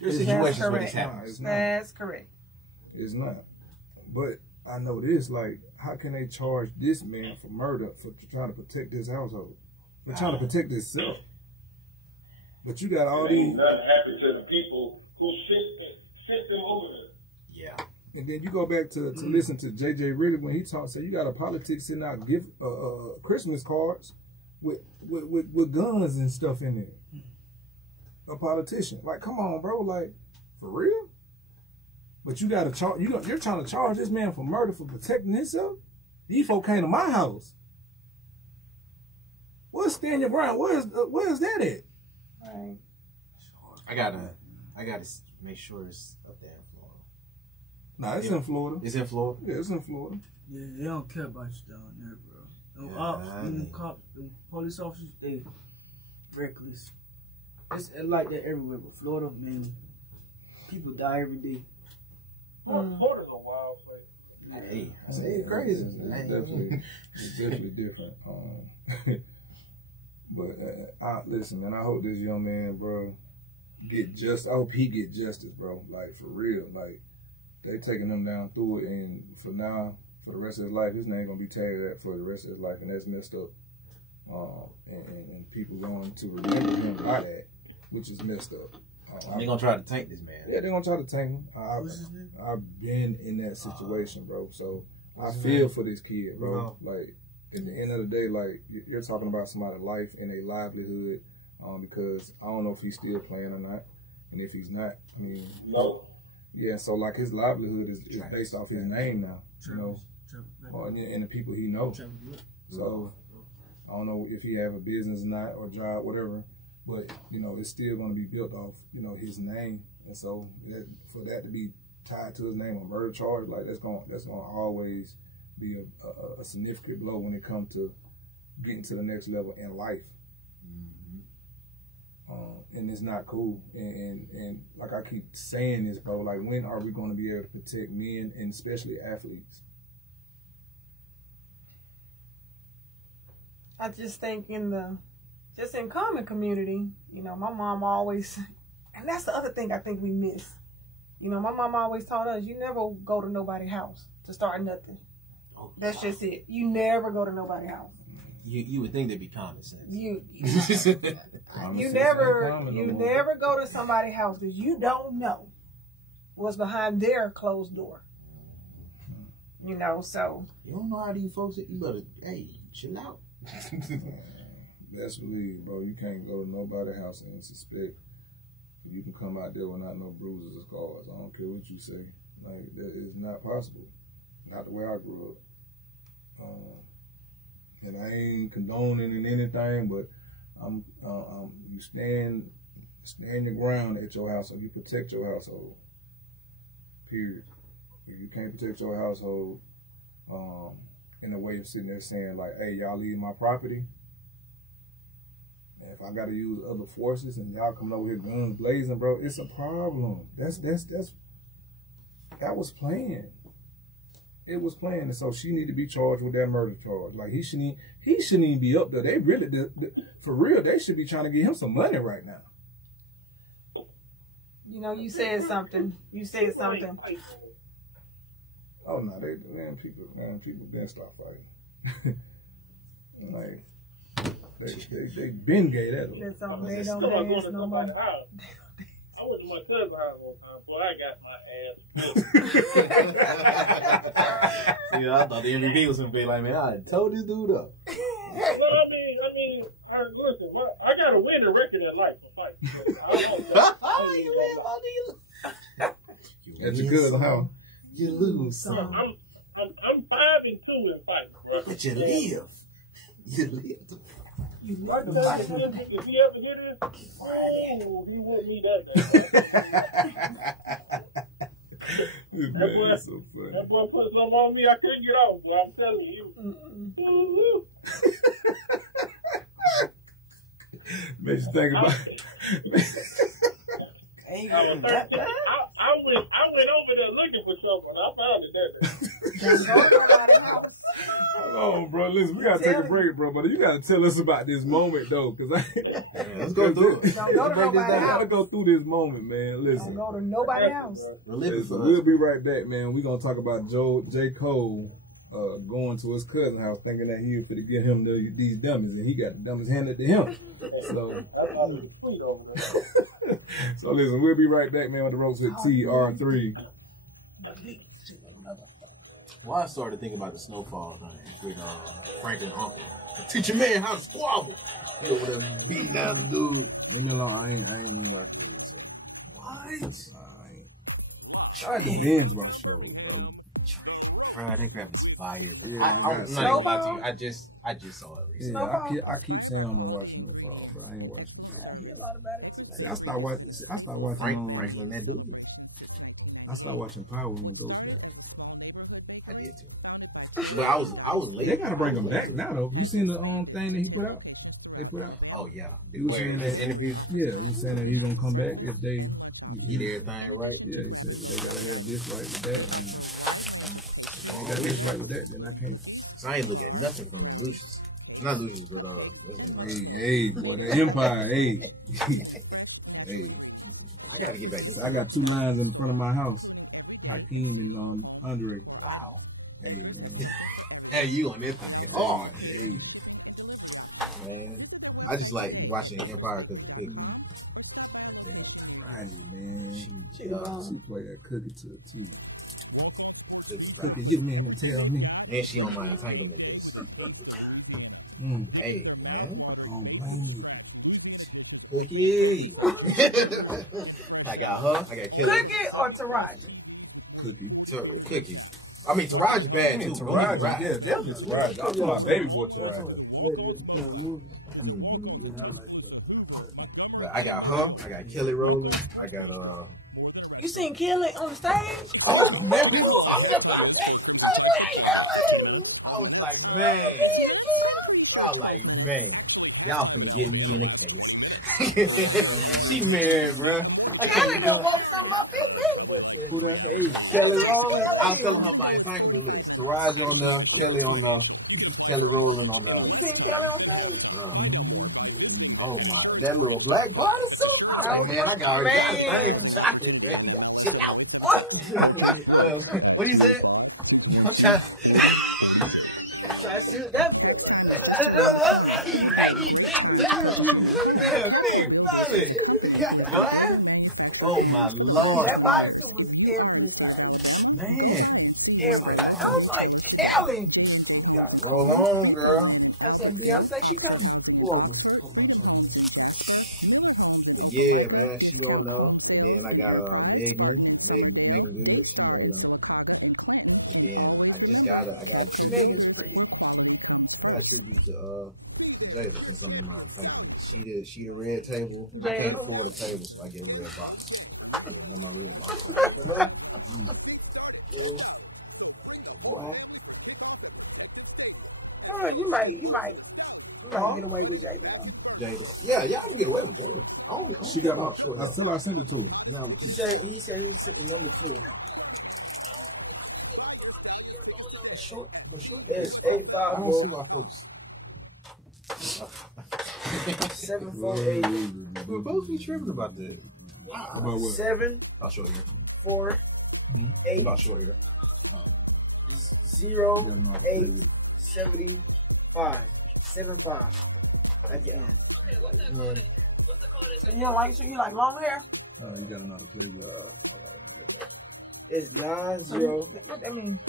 There's That's situations where this correct. happens. It's not. That's correct. It's not. But I know this, like, how can they charge this man for murder for trying to protect his household? For trying to protect himself. But you got all these. Nothing happened to the people who sent them over there. Yeah. And then you go back to listen to JJ Ragland when he talks. So you got a politics sending out gift Christmas cards with guns and stuff in there. A politician, like, come on, bro, like, for real? But you got to charge. You're trying to charge this man for murder for protecting himself. These folk came to my house. Where's Stand Your Ground? Where's that at? Right. I gotta make sure it's up there in Florida. Nah, it's in Florida. It's in Florida? Yeah, it's in Florida. Yeah, they don't care about you down there, bro. No Yeah, ops, I them know. the police officers, they reckless. It's like that everywhere, but Florida, man, People die every day. Florida's a wild place. Hey, I say it's crazy. It's definitely different. But listen, man, I hope this young man, bro, I hope he get justice, bro. Like, for real. Like, they taking him down through it, and for now, for the rest of his life, his name gonna be tagged at for the rest of his life, and that's messed up. And people going to remember him by that, which is messed up. They're gonna try to tank this man. Yeah, they're gonna try to tank him. I've been in that situation, bro. So I feel for this kid, bro. Like, at the end of the day, like, you're talking about somebody's life and a livelihood, because I don't know if he's still playing or not, and if he's not, I mean, No. yeah. So like, his livelihood is based off his name now, you know, and the people he knows. So I don't know if he have a business or not, or job, whatever. But, you know, it's still going to be built off, you know, his name. And so for that to be tied to his name, a murder charge, like, that's going to always be a significant blow when it comes to getting to the next level in life. And it's not cool. And like I keep saying this, bro, like, when are we going to be able to protect men, and especially athletes? I just think in common community, you know, my mom always, and that's the other thing I think we miss. You know, my mom always taught us, you never go to nobody's house to start nothing. That's just it. You never go to nobody's house. You would think there'd be common sense. You never go to somebody's house because you don't know what's behind their closed door. You know, so. You don't know how these folks, you better, hey, chill out. That's believe, bro. You can't go to nobody's house and suspect you can come out there without no bruises or scars. I don't care what you say. Like, that is not possible. Not the way I grew up. And I ain't condoning in anything, but you stand your ground at your household. You protect your household. Period. If you can't protect your household, in a way of sitting there saying, like, hey, y'all leave my property, and if I got to use other forces and y'all coming over here guns blazing, bro, it's a problem. That was planned. It was planned, and so she need to be charged with that murder charge. Like, he shouldn't even be up there. They really, for real, they should be trying to get him some money right now. You know, you said something. Oh no, people been stop fighting. Like, they been gay that. They don't ask no money. I went to my cousin's house one time. Boy, I got my ass. See, I thought the MVP was gonna be like, man, I told this dude up. Well, I mean, listen, I got a winning record in life. That's a good house. You lose some. I'm 5-2 in fighting, bro. But you live. You like If to he ever get it, oh, he won't need that. So funny. That boy put something on me I couldn't get off, boy. I'm telling you. Makes you think about I went over there looking for something. I found it there. Hold on, bro. Listen, we gotta take a break, bro. But you gotta tell us about this moment, though, because let's go through it. Don't go to nobody's house. Gotta go through this moment, man. Listen. Don't go to nobody's house. Listen, we'll be right back, man. We're gonna talk about J. Cole going to his cousin's house, thinking that he was going to get him these dummies, and he got the dummies handed to him. So, so listen, we'll be right back, man, with the ropes with TR3. Well, I started thinking about the snowfall thing with Franklin Uncle. Teach a man how to squabble. You know, whatever, beating down the dude. Leave me alone. I ain't even watching it. So. What? I had to binge my shows, bro. Bro, that crap is fire. Yeah, I'm not even gonna lie to you. I just saw it recently. Yeah, I keep saying I'm gonna watch Snowfall, but I ain't watching it. I hear a lot about it too. See, I start watching. Franklin, that dude. I started watching Power when Ghost died. I did too. But I was late. They gotta bring him back now, though. You seen the thing that he put out? They put out. Oh yeah. He was saying his that interview. Yeah, he was saying that he's gonna come back if they Get everything right. Yeah, he said they gotta have this right with that. And if they ain't got this right with that, then I can't. So I ain't look at nothing from Lucius. Not Lucius, but Hey, boy, the Empire, hey. Hey. I gotta get back to I got 2 lines in front of my house. Hakeem and Andre. Wow. Hey, man. Hey, you on this thing. Oh, hey. Man. I just like watching Empire cook the cookie. Damn, Friday, man. She play that cookie to the T. Cookie, you mean to tell me? And she on my entanglement list. Hey, man. I don't blame you. Cookie. I got her. I got Killer. Cookie or Taraji? Cookie. Cookie. I mean, Taraji bad too. Taraji, yeah, definitely Taraji. I'm talking about baby boy Taraji. But I got her. I got Kelly rolling. I got You seen Kelly on the stage? Oh man, we was talking about that. I was like, man. Y'all finna get me in the case. She married, bro. I Kelly done woke something up in me. Who that? Hey, Kelly Rowland. I'm telling her my entanglement list. Taraji on there, Kelly on there, Kelly Rowland on there. You seen Kelly on stage? Oh my, that little black part or something? I'm like, man, I already got a thing for chocolate, bro. You gotta chill out. What he said? I'm trying to... Try to see what that feels like. What? Oh my Lord. That bodysuit was everything. Man. Everything. I was like, Kelly. You gotta roll on, girl. I said, Beyonce, she coming. But yeah, man, she on there. And then I got Megan Good, she on there. And then I got a tribute. Megan's pretty. I got a tribute to Jada since I'm in my entanglement. She the red table. I can't afford a table, so I get a red box. Yeah, my red box. Boy. Oh, you might get away with Jada. Yeah, I can get away with Jada. She got my short. I still I sent it to her. He said he's sitting number 2. It's 850. I don't see my folks. 748. We're both be tripping about this. About what? 7. I'll show you. 4. 8. About short hair. 0. 8. 75. 75. Again. You don't like you like long hair? You got another flavor. It's 90. What that mean?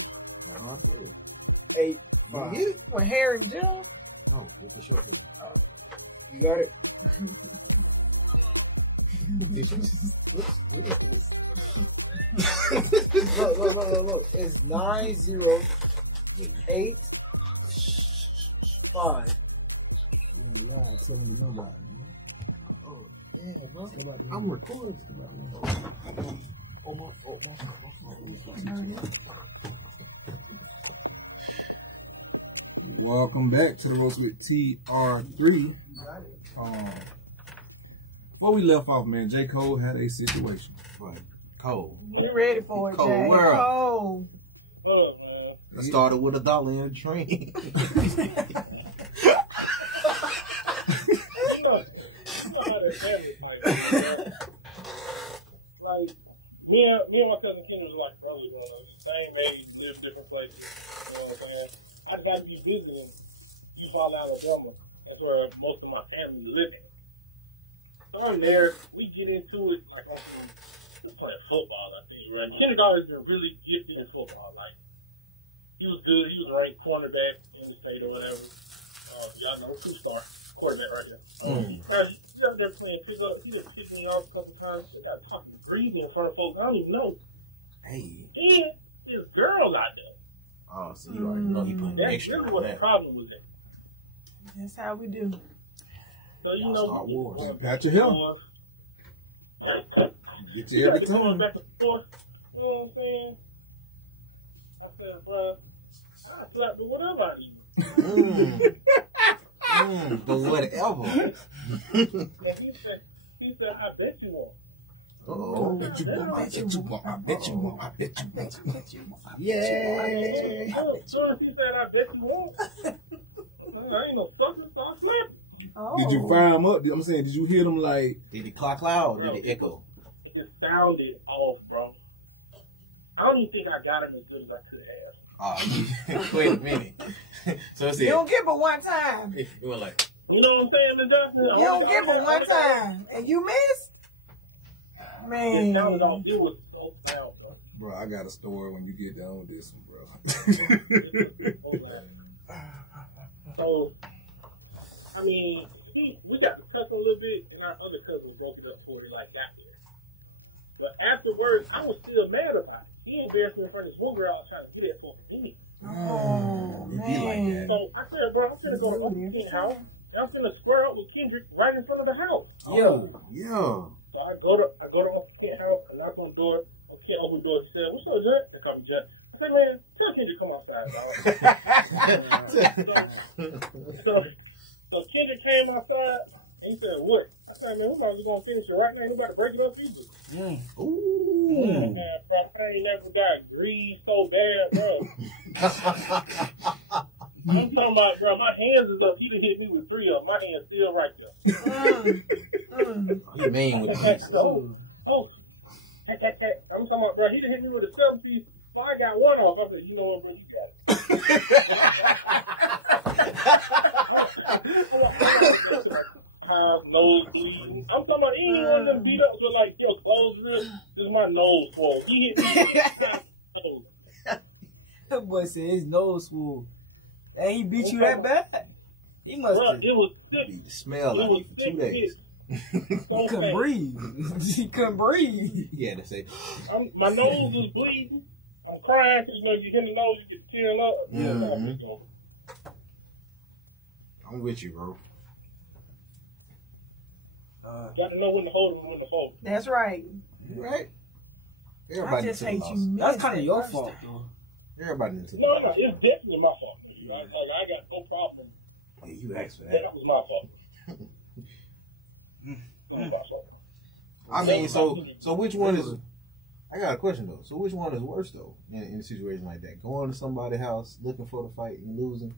8. 5. With hair and gel? No, with the short hair. You got it? Look. It's 908 5. Tell me nobody. Oh, yeah, bro. I'm recording. Welcome back to the Roast with TR3. Before we left off, man, J. Cole had a situation. Right. Cole. You ready for it, Cole Jay? world. Cole. I started with $1 in a dream. Like, me and my cousin Ken was like brothers, same age, live different places. You know what I'm saying? I just got to be busy in East Alabama. That's where most of my family is living. So I'm there. We get into it like we're playing football. I think right. Kindergarten's been really gifted in football. Like he was good. He was ranked cornerback in the state or whatever. Y'all know 2-star quarterback right here. He's out there playing pickup. He was picking me off a couple times. He got talking breathing in front of folks. I don't even know. Hey. And his girl out there. Oh, so you already know he put extra That's on what that. the problem was. That's how we do. So you know, Star Wars. Pat your hill. Get you every time. Back and forth. You know what I'm saying? I said, bro, I slept with whatever I eat. But whatever. And he said, I bet you won't. Uh-oh. I bet you won't. I bet you won't. I bet you won't. I bet you won't. I bet you won't. Yeah. Son, he said, I bet you won't. I ain't no fucking start slapping. Oh. Did you fire them up? I'm saying, did you hear them like? Did it clock loud or did it echo? It sounded off, bro. I don't even think I got him as good as I could have. Oh, wait a minute. So it's You don't get but one time. it went like, You know what I'm saying, Miss Dustin? You don't get but one time. And you missed? It sounded Man. off. It was so loud, bro. Bro, I got a story when you get done with this one, bro. So, I mean, we got to cuss a little bit, and our other cousins broke it up for it like that. But afterwards, I was still mad about it. He embarrassed me in front of his woman girl trying to get that for me. Oh, it be like man. that. So I said, bro, I'm going to go to Uncle Ken's house. I'm going to square up with Kendrick right in front of the house. Oh, yeah. So I go to Uncle Ken's house, I knock on the door. Uncle Ken opened the door and said, "What's up, Judge?" They call me Judge. I said, "Man, tell Kendrick come outside, dog." So Kendrick came outside and he said, "What?" I said, "Man, we're about to go and finish it right now. You about to break it up easy." Ooh. Man, bro, I ain't never got greed so bad, bro. I'm talking about, bro, my hands is up. He done hit me with 3 of them. My hand's still right there. You mean with these? Oh. I'm talking about, bro, he done hit me with a 7-piece. Well, I got one off. I said, you know what, bro, you got it. Nose bleed. I'm talking about any one of them beat ups with like your clothes ripped, just my nose swole. He hit me. That boy said his nose swole. And he beat you that bad? He must Bro, have. it was sick. You smell It like was it for sick 2 days. He couldn't breathe. He couldn't breathe. Yeah, they say. My nose is bleeding. I'm crying because, you know, you hit the nose, you get tearing up. Mm-hmm. I'm with you, bro. Got to know when to hold it and when to fold it. That's right. Right? I Everybody just into the hate loss. you. That's kind of your fault, though. Everybody into the No, loss. it's definitely my fault. I got no problem. Yeah, you asked for That that. was my fault. That was my fault. I mean, so which one is? I got a question though. So which one is worse though in a situation like that? Going to somebody's house looking for the fight and losing,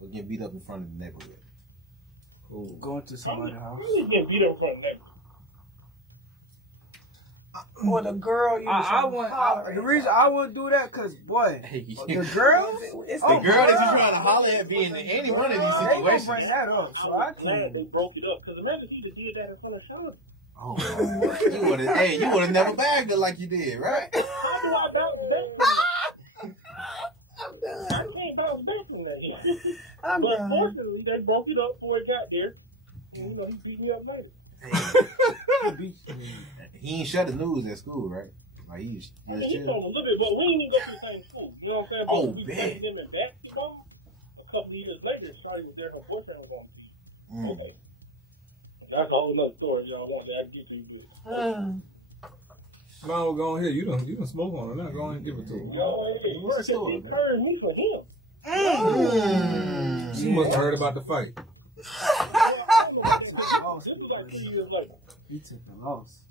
or getting beat up in front of the neighborhood? Going to somebody's house. I'm just getting beat up in front of neighbors. Or the girl you The reason I wouldn't do that, cause boy, the girl, it's The girl that you trying to holler at being in any one of these they gonna situations. bring that up. So I I'm glad can't. they broke it up. Because imagine if he just did that in front of Sean. Oh, you would have. You would have never bagged her like you did, right? How do I bounce back? I can't bounce back from that. I'm But done. fortunately, they broke it up before it got there. And, you know, he beat me up later. He ain't shut the news at school, right? Like he was I mean, he chill. told me, look at, but we didn't even go to the same school. You know what I'm saying? But Oh, we man. played them in basketball. A couple of years later, Shawty was there. Her boyfriend was on the team. Okay. That's a whole nother story, y'all. One day I can get to you. No, go on here. You don't smoke on it. Now go ahead and give it to him. Yo, hey, What's the story, he man? turned me for him. She must have heard about the fight. This was like 2 years later. He took the loss.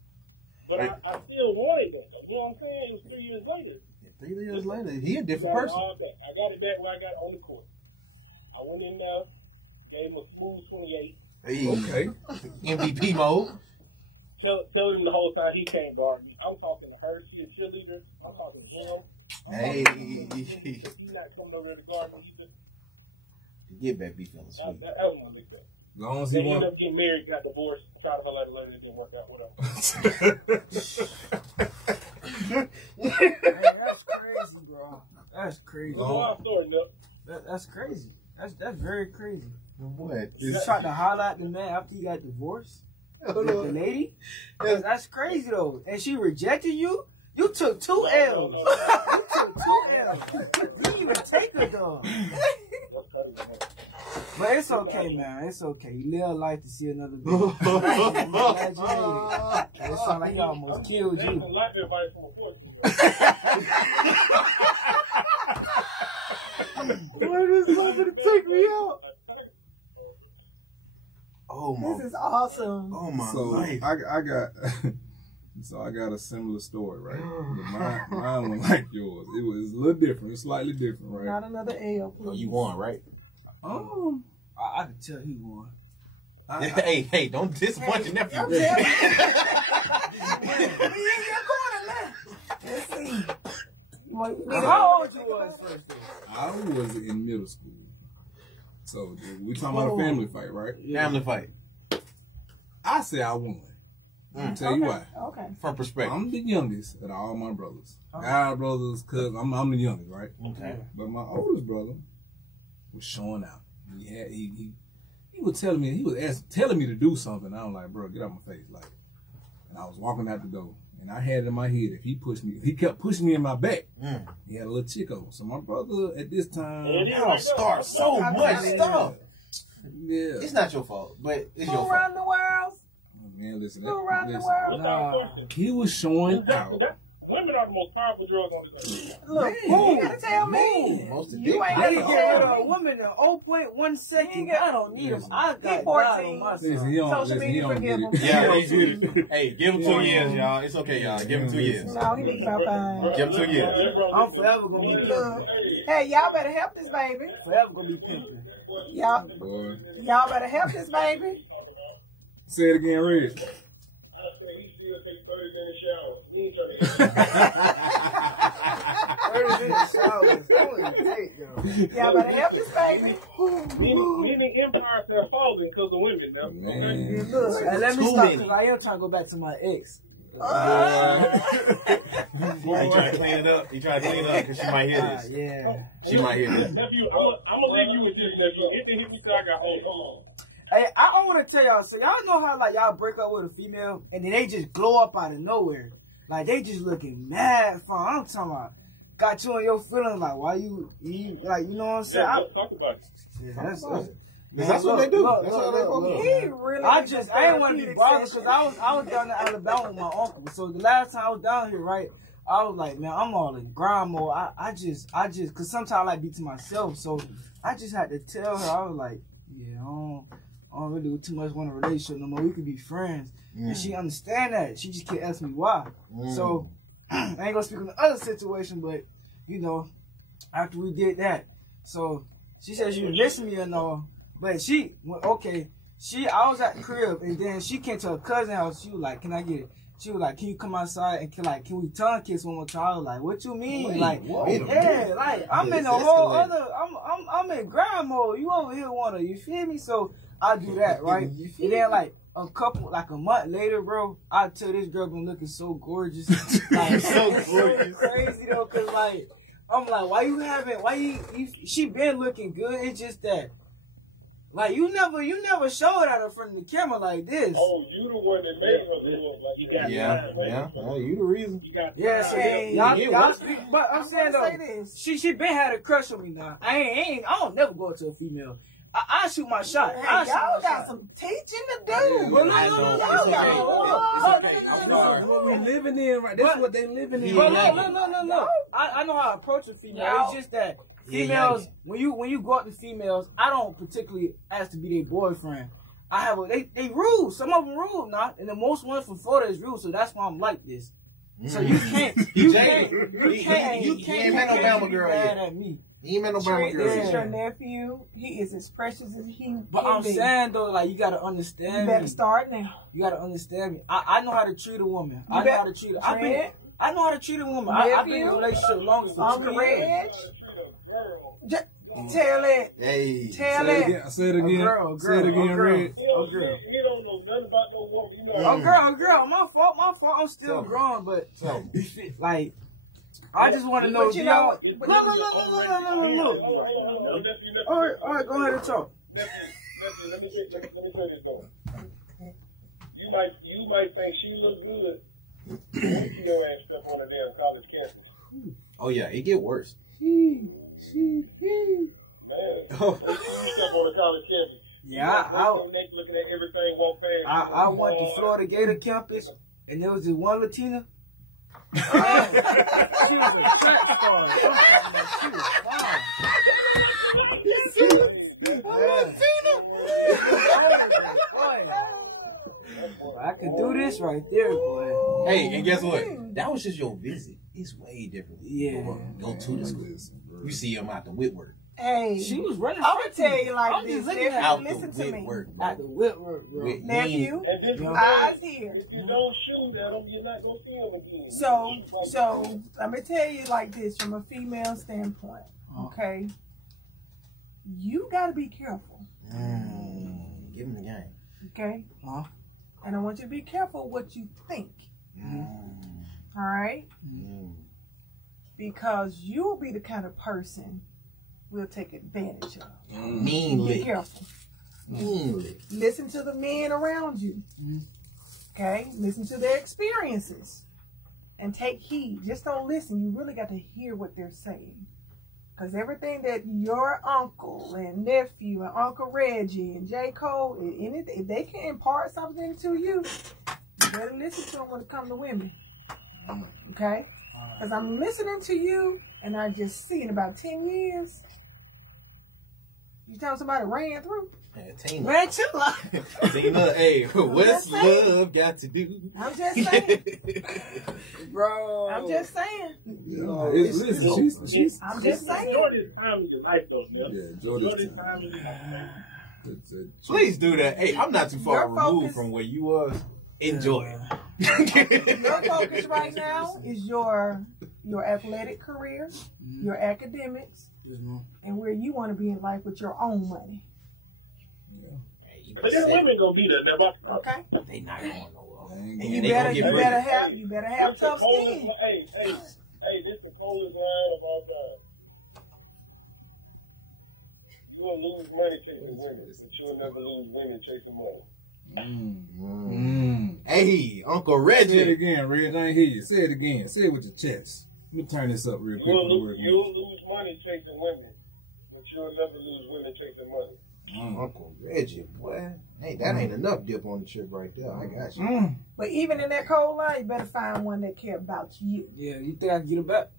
But I still wanted that. You know what I'm saying? It was 3 years later. 3 years later, he a different I person. got it back when I got on the court. I went in there, gave him a smooth 28. Hey, Okay. MVP mode. Tell him the whole time he can't guard me. I'm talking to her. She a cheerleader. I'm talking to him. Hey, He's not coming over here to guard me. He just, get back, be feeling sweet. that was my big thing. As long as They he ended won. up getting married, got divorced, tried to her later, it didn't work out, whatever. Hey, that's crazy, bro. That's crazy. It's a long story, though. That's crazy. That's very crazy. What? You tried to holler at the man after you got divorced? The lady? That's crazy, though. And she rejected you? You took 2 L's. You took 2 L's. You didn't even take her, though. But it's okay, man. It's okay. You live life to see another day. I'm glad you made it. It sounds like he almost killed you. Life advice from a court. Why does somebody take me out? Oh my! This is awesome. Oh my So life! I got So I got a similar story, right? But mine was like yours. It was a little different. It's slightly different, right? Not another L, Oh, please. you won, right? I could tell he won. Hey, don't disappoint your nephew. I'm telling you. We in your corner now. Let's see. How old you was first? I was in middle school. So we talking about a family fight, right? Family fight. I say I won. I'll tell you why. Okay. From perspective. I'm the youngest of all my brothers. Our brothers, cause I'm the youngest, right? Okay. But my oldest brother was showing out. He was telling me, telling me to do something. I was like, bro, get out my face, like. And I was walking out the door, and I had it in my head, if he kept pushing me in my back, he had a little chick over. So my brother at this time, Y'all start so much stuff. Yeah, It's not your fault, but it's Who your around fault. the world? man, listen, Who around the world? he was showing out. Women are the most powerful drugs on this earth. Look, you gotta tell me. Most of You the ain't I gotta can get rid tell of a me. women in 0.1 second. I don't need them. I got He God on 14. my Listen, side. he don't, Social listen, he media don't forgive get it. Yeah, He don't get it. hey, give him 2 years, y'all. It's okay, y'all. Give him 2 years. No, he needs about 5. Give him 2 years. I'm forever gonna be Look. pimping. Hey, y'all better help this baby. Forever gonna be pimping. Boy. Y'all better help this baby. Say it again, Red. I said he still take 30 minute shower. He ain't trying to 30 minute showers. I wouldn't take them. Y'all better help this baby. Meaning empires are falling because of women now. Man. Look. Hey, let me Too stop many. because I am trying to go back to my ex. He trying to clean it up. He trying to clean it up because she might hear this. Yeah. She might hear this. Nephew, I'm gonna leave you with this, nephew. It didn't hit me till I got home. Hey, I want to tell y'all, so y'all know how like y'all break up with a female and then they just glow up out of nowhere. Like they just looking mad fun. I'm talking about got you on your feelings like why you like you know what I'm saying? Yeah, talk about it. Yeah, that's That's what they do. That's how they look. go. He really I needs just a I didn't want to be therapeutic bothered session. because I was down in Alabama with my uncle. So the last time I was down here, right, I was like, man, I'm all in grind mode. I just because sometimes I like be to myself. So I just had to tell her, I was like, yeah, I don't really too much want a relationship no more. We could be friends. And she understand that. She just can't ask me why. So I ain't gonna speak on the other situation, but you know, after we did that, so she said she was missing me and all. But I was at the crib and then she came to her cousin's house. She was like, can I get it? She was like, can you come outside and can we tongue kiss one more time? I was like, what you mean? I'm in a whole other, I'm in grind mode. You over here wanna, you feel me? So I do that, right? And then like a month later, bro, I tell this girl been looking so gorgeous. Like so gorgeous. Crazy though, cause like, I'm like, why you she been looking good. It's just that, like, you never showed at her front of the camera like this. Oh, you the one that made her look like you got time, man. Oh, you the reason. You got Yeah, so Hey, y'all speak, but I'm saying say though, this. she been had a crush on me now. I don't never go to a female. I shoot my shot. Hey, I shoot my y'all got shot. some teaching to do. Well, I no, know. y'all It's okay. got I'm This sorry. is what we living in, right? This is what they living in. But no. I know how to approach a female. It's just that females, when you go up to females, I don't particularly ask to be their boyfriend. I have they rude. Some of them rude now, and the most ones from Florida is rude. So that's why I'm like this. So you can't He ain't met no Bama girl mad yet. at me. He ain't met no Bama Trent, girl this yet. is your nephew. He is as precious as he But can I'm be. saying though, like you gotta You understand better me. start now. You gotta understand me. I know how to treat a woman. You I know bet- how to treat her. Trent, I know how to treat a woman. I've been in a Nephew, relationship longest for Uncle 2 years. Reg, tell it. Hey. Tell Say it it. again. Say it again. girl, Say it again, girl. Red. He don't know nothing about no woman. You know, Oh girl, my fault. I'm still grown, but like I just want to know. But you know, Look. All right, go ahead and talk. Let me tell you something. You might think she look good when she don't ass step on a damn college campus. Oh yeah, it get worse. Man, you step on a college campus. Yeah, Next looking at everything walk past. I went to Florida Gator campus, and there was this one Latina. She was a track star. She was fine. I could do this right there, boy. Hey, and guess what? That was just your visit. It's way different. Yeah. Go to the school. You see him out the Whitworth. Hey, She was running. I'm gonna tell you like I'm this. just looking at Out Listen the to me, Whitworth, At the bro. Whitworth, bro. With nephew. And this is Eyes here. if you don't shoot at them, you're not gonna see them again. So let me tell you like this from a female standpoint. Okay, you gotta be careful. Give him the game. Okay, Huh? and I want you to be careful what you think. All right, because you'll be the kind of person we'll take advantage of. Be Meanly. careful. Meanly. Listen to the men around you. Okay? Listen to their experiences. And take heed. Just don't listen. You really got to hear what they're saying. Because everything that your uncle and nephew and Uncle Reggie and J. Cole, if they can impart something to you, you better listen to them when it comes to women. Okay? Because I'm listening to you and I just see in about 10 years, you tell somebody ran through. Yeah, Tina. Man, chill out. Tina, hey, what's just saying. love got to do? I'm just saying. Bro. I'm just saying. I'm just saying. Jordan's time is your life, though, man. Yeah, Jordan's time is your life. Please do that. Hey, I'm not too far Your removed focus- from where you was. Enjoy it. Your focus right now is your athletic career, your academics, and where you want to be in life with your own money. But then women gonna be there. Never. Okay? They not going nowhere. And And you they better gonna get you bread. better have This the tough coldest- skin. Hey, this the coldest line of all time. You will lose money chasing women, but you'll never lose women chasing money. Hey, Uncle Say it Reggie. again, Reg. I ain't hear you. Say it again. Say it with your chest. Let me turn this up real quick. You'll lose money chasing women, but you'll never lose women chasing money. Uncle Reggie, boy. Hey, that ain't enough dip on the trip right there. I got you. But even in that cold line, you better find one that care about you. Yeah, you think I can get it back?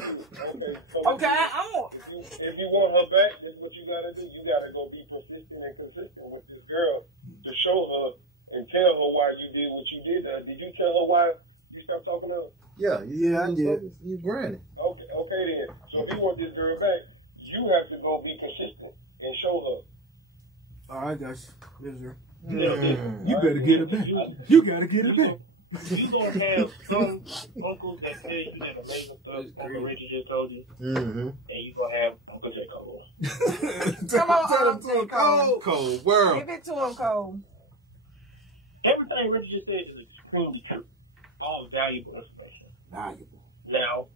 Okay, I won't. If you want her back, that's what you gotta do. You gotta go be persistent and consistent with this girl to show her and tell her why you did what you did. Did you tell her why you stopped talking to her? Yeah, I did. You granted. Okay then. So if you want this girl back, you have to go be consistent and show her. All right, guys. Yes, sir. You better get it back. You gotta get it back. You gonna have some uncles that tell you that amazing stuff Uncle Reggie just told you, and you gonna have Uncle J. Cole. Come on, Tell him Uncle to J. Cole. Cold world. Give it to him, Cole. Everything Reggie just said is extremely true. All valuable information. Valuable. Now,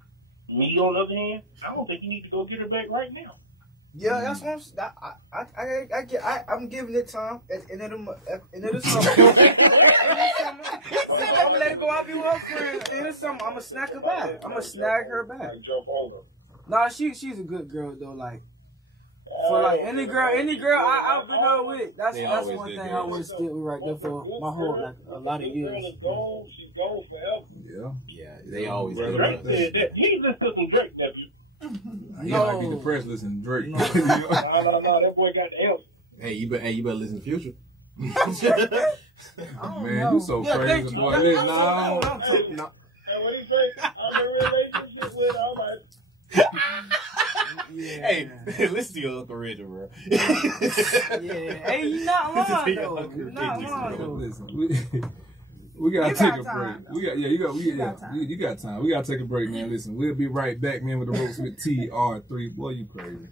me on the other hand, I don't think you need to go get her back right now. Yeah, that's what I'm giving it time at the end of the summer. I'm gonna let it go out be with her friends. At the end of the summer, I'm gonna snag her back. I'm gonna snag her back. Like, jump on her. Nah, she's a good girl though. Like for like any girl I've been on with, that's always one good thing I girls. would stick with right there for my whole like a lot of years. She's gone forever. Yeah, they always do. Drake said that. You ain't listen to some Drake, nephew. He might be depressed listening to Drake. No, that boy got the help. Hey, you better listen to Future. Man, you so crazy, boy. Listen, no. And what he say? I'm in a relationship with all right. Hey, listen to your Uncle Reggie, bro. Yeah, hey, you not wrong though. You're not wrong though. Listen, we gotta You take got a time, break. You got time. You got time. We gotta take a break, man. Listen, we'll be right back, man, with the ropes with TR3. Boy, you crazy.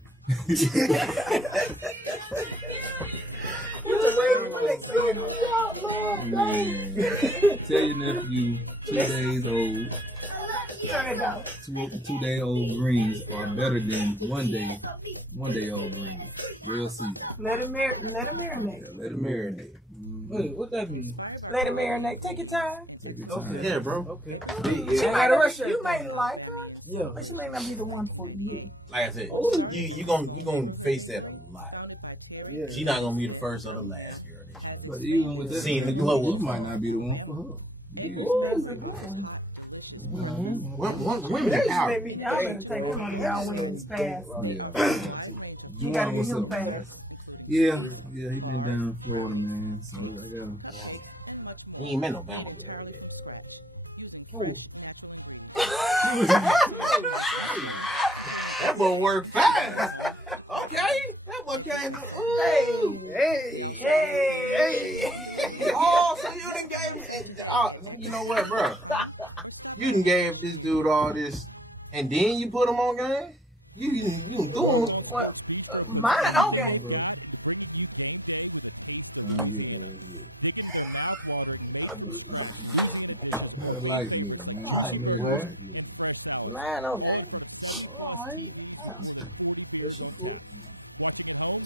Man, tell your nephew 2 days old. Turn it down. 2-day-old greens are better than 1 day old greens. Real season. Let it marinate. Let it marinate. Wait, what that mean? Let it marinate. Take your time. Take your time. Yeah, bro. Okay. You may like her, Yeah. but she may not be the one for you. Like I said, you gonna face that a lot. Yeah. She not gonna be the first or the last girl that But even with that, Seeing the you glow up. might not be the one for her. Yeah. That's a good one. Women That are just out. made me Y'all better think, take bro. him on y'all wings fast. Yeah. You gotta get What's him up, man? fast. Yeah, he been down in Florida, man. So I got him. He ain't met no Bama girl yet. Ooh. That boy worked fast. Okay. That boy came. Hey. Oh, so you done gave you know what, bro? You done gave this dude all this, and then you put him on game? You done do him. What? Mine on game. I like me, man. I really What? like me. Mine on game. Alright. That shit cool.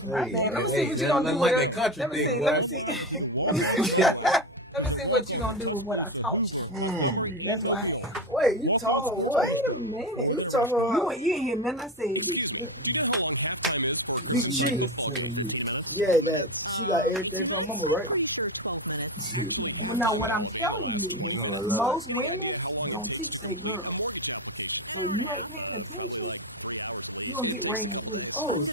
Let me see what you gonna do like with that country Let me thing, see. boy. Let me see. Let me see what you gonna do with what I taught you. That's why I am. Wait, you taught her what? Wait a minute. You taught her You ain't hear nothing I said. you cheat. Just telling you. Yeah, that she got everything from mama, right? Well, no, what I'm telling you is most women don't teach their girls. So you ain't paying attention, you gonna get raised with. Oh,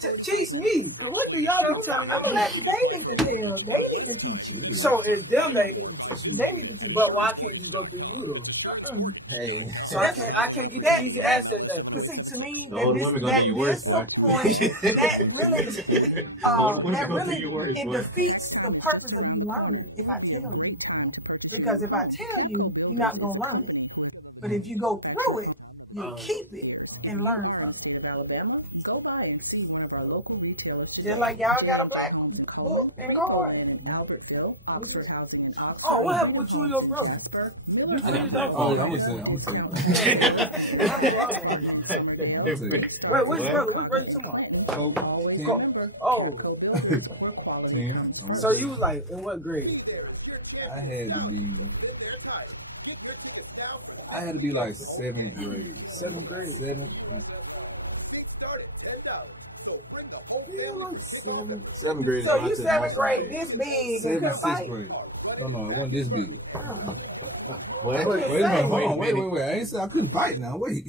teach me. Cause what do y'all be telling them? They need to tell. They need to teach you. So it's them that need to teach you. They need to teach you. But why can't you just go through you though? Hey. So I can't get the easy answer that But quick. see, to me, The older women gonna do you worse, boy. that really, you worse, it boy. defeats the purpose of you learning if I tell you. Because if I tell you, you're not gonna learn it. But if you go through it, you'll keep it and learn from it. In Alabama, go by and see one of our local retailers. Just like y'all got a black book and card. In Albertville, Oxford Housing and Oxford. Oh, what happened with you and your brother? I got black Oh, phone. I'm gonna tell you. Wait, which brother? Which brother you talking about? Kobe, 10. Oh, 10. so you was like in what grade? I had to be like 7th grade. 7th grade. 7th. Yeah, like 7th. 7th grade. So you 7th grade, this big, and 7th, couldn't 6th fight? grade. No, it wasn't this big. What? Wait a minute, hold on, Wait a wait. I ain't say I couldn't fight now. Wait.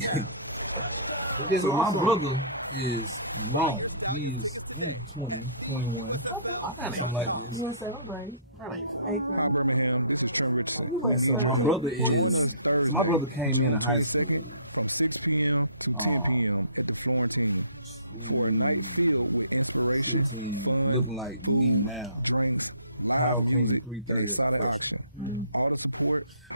So my brother is grown. He is 20, 21, Okay. something like this. You in 7th grade, 8th grade. You And was so my 13, brother 14. is. So my brother came in high school. 15, looking like me now. Power clean 330 as a freshman.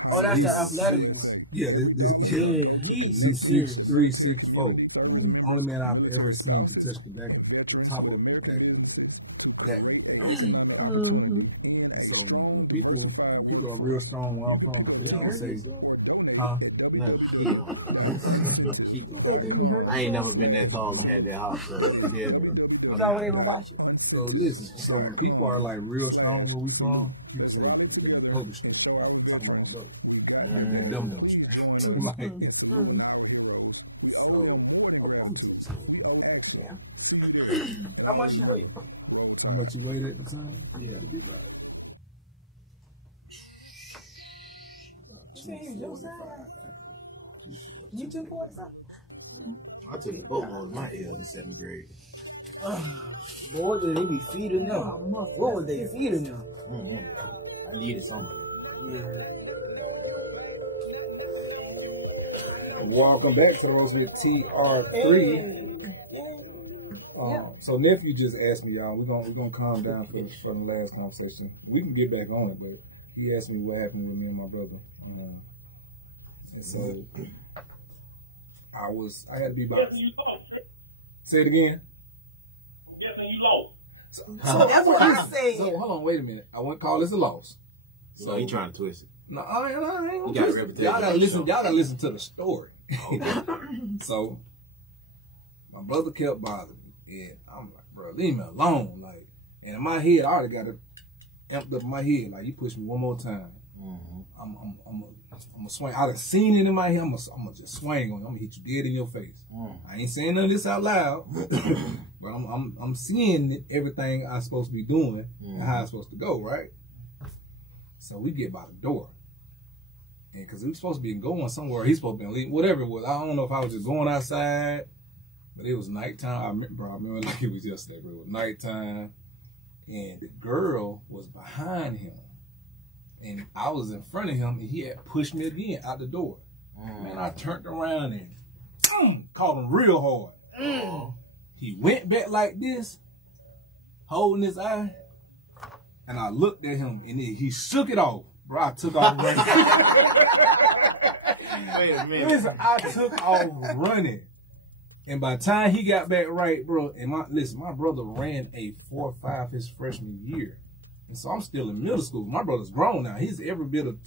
Oh, that's the athletic one. Yeah, Yeah, he's serious. 6'3", 6'4". Only man I've ever seen to touch the top of the back. That team. And so when people are real strong where I'm from, they don't say, huh? No, keep going. I ain't never been that tall and had that hot. So So they were watching. So listen, so when people are like real strong where we from, people say we got that Kobe strength. Like talking about my brother. Like that dumb strength. Like, so I'm just How much you weigh? how much you weighed at the time? Yeah. You 240 something? I took football in my L in 7th grade. Boy, did they be feeding them? What was they feeding them? I needed something. Yeah. Welcome back to the Roast with TR3. So nephew just asked me, y'all. We're gonna calm down for the last conversation. We can get back on it, but he asked me what happened with me and my brother. And so I had to be about. Say it again. Yes, and you lost. So that's what I said. So hold on, wait a minute. I wouldn't call this a loss. So he trying to twist it. No, I ain't gonna You got a twist it. reputation. Y'all gotta listen to the story. So my brother kept bothering me, and I'm like, bro, leave me alone. Like, and in my head, I already got it amped up in my head. Like, you push me one more time, I'm gonna swing. I done seen it in my head. I'm gonna just swing on you. I'm gonna hit you dead in your face. I ain't saying none of this out loud, but I'm seeing everything I'm supposed to be doing and how it's supposed to go, right? So we get by the door. And because we were supposed to be going somewhere, he's supposed to be leaving, whatever it was. I don't know if I was just going outside, but it was nighttime. I remember like it was yesterday, but it was nighttime. And the girl was behind him. And I was in front of him, and he had pushed me again out the door. Man, I turned around and caught him real hard. He went back like this, holding his eye, and I looked at him, and he shook it off. Bro, I took off running. Wait a minute. Listen, I took off running. And by the time he got back right, bro, and my brother ran a 4.5 his freshman year. And so I'm still in middle school. My brother's grown now. He's every bit of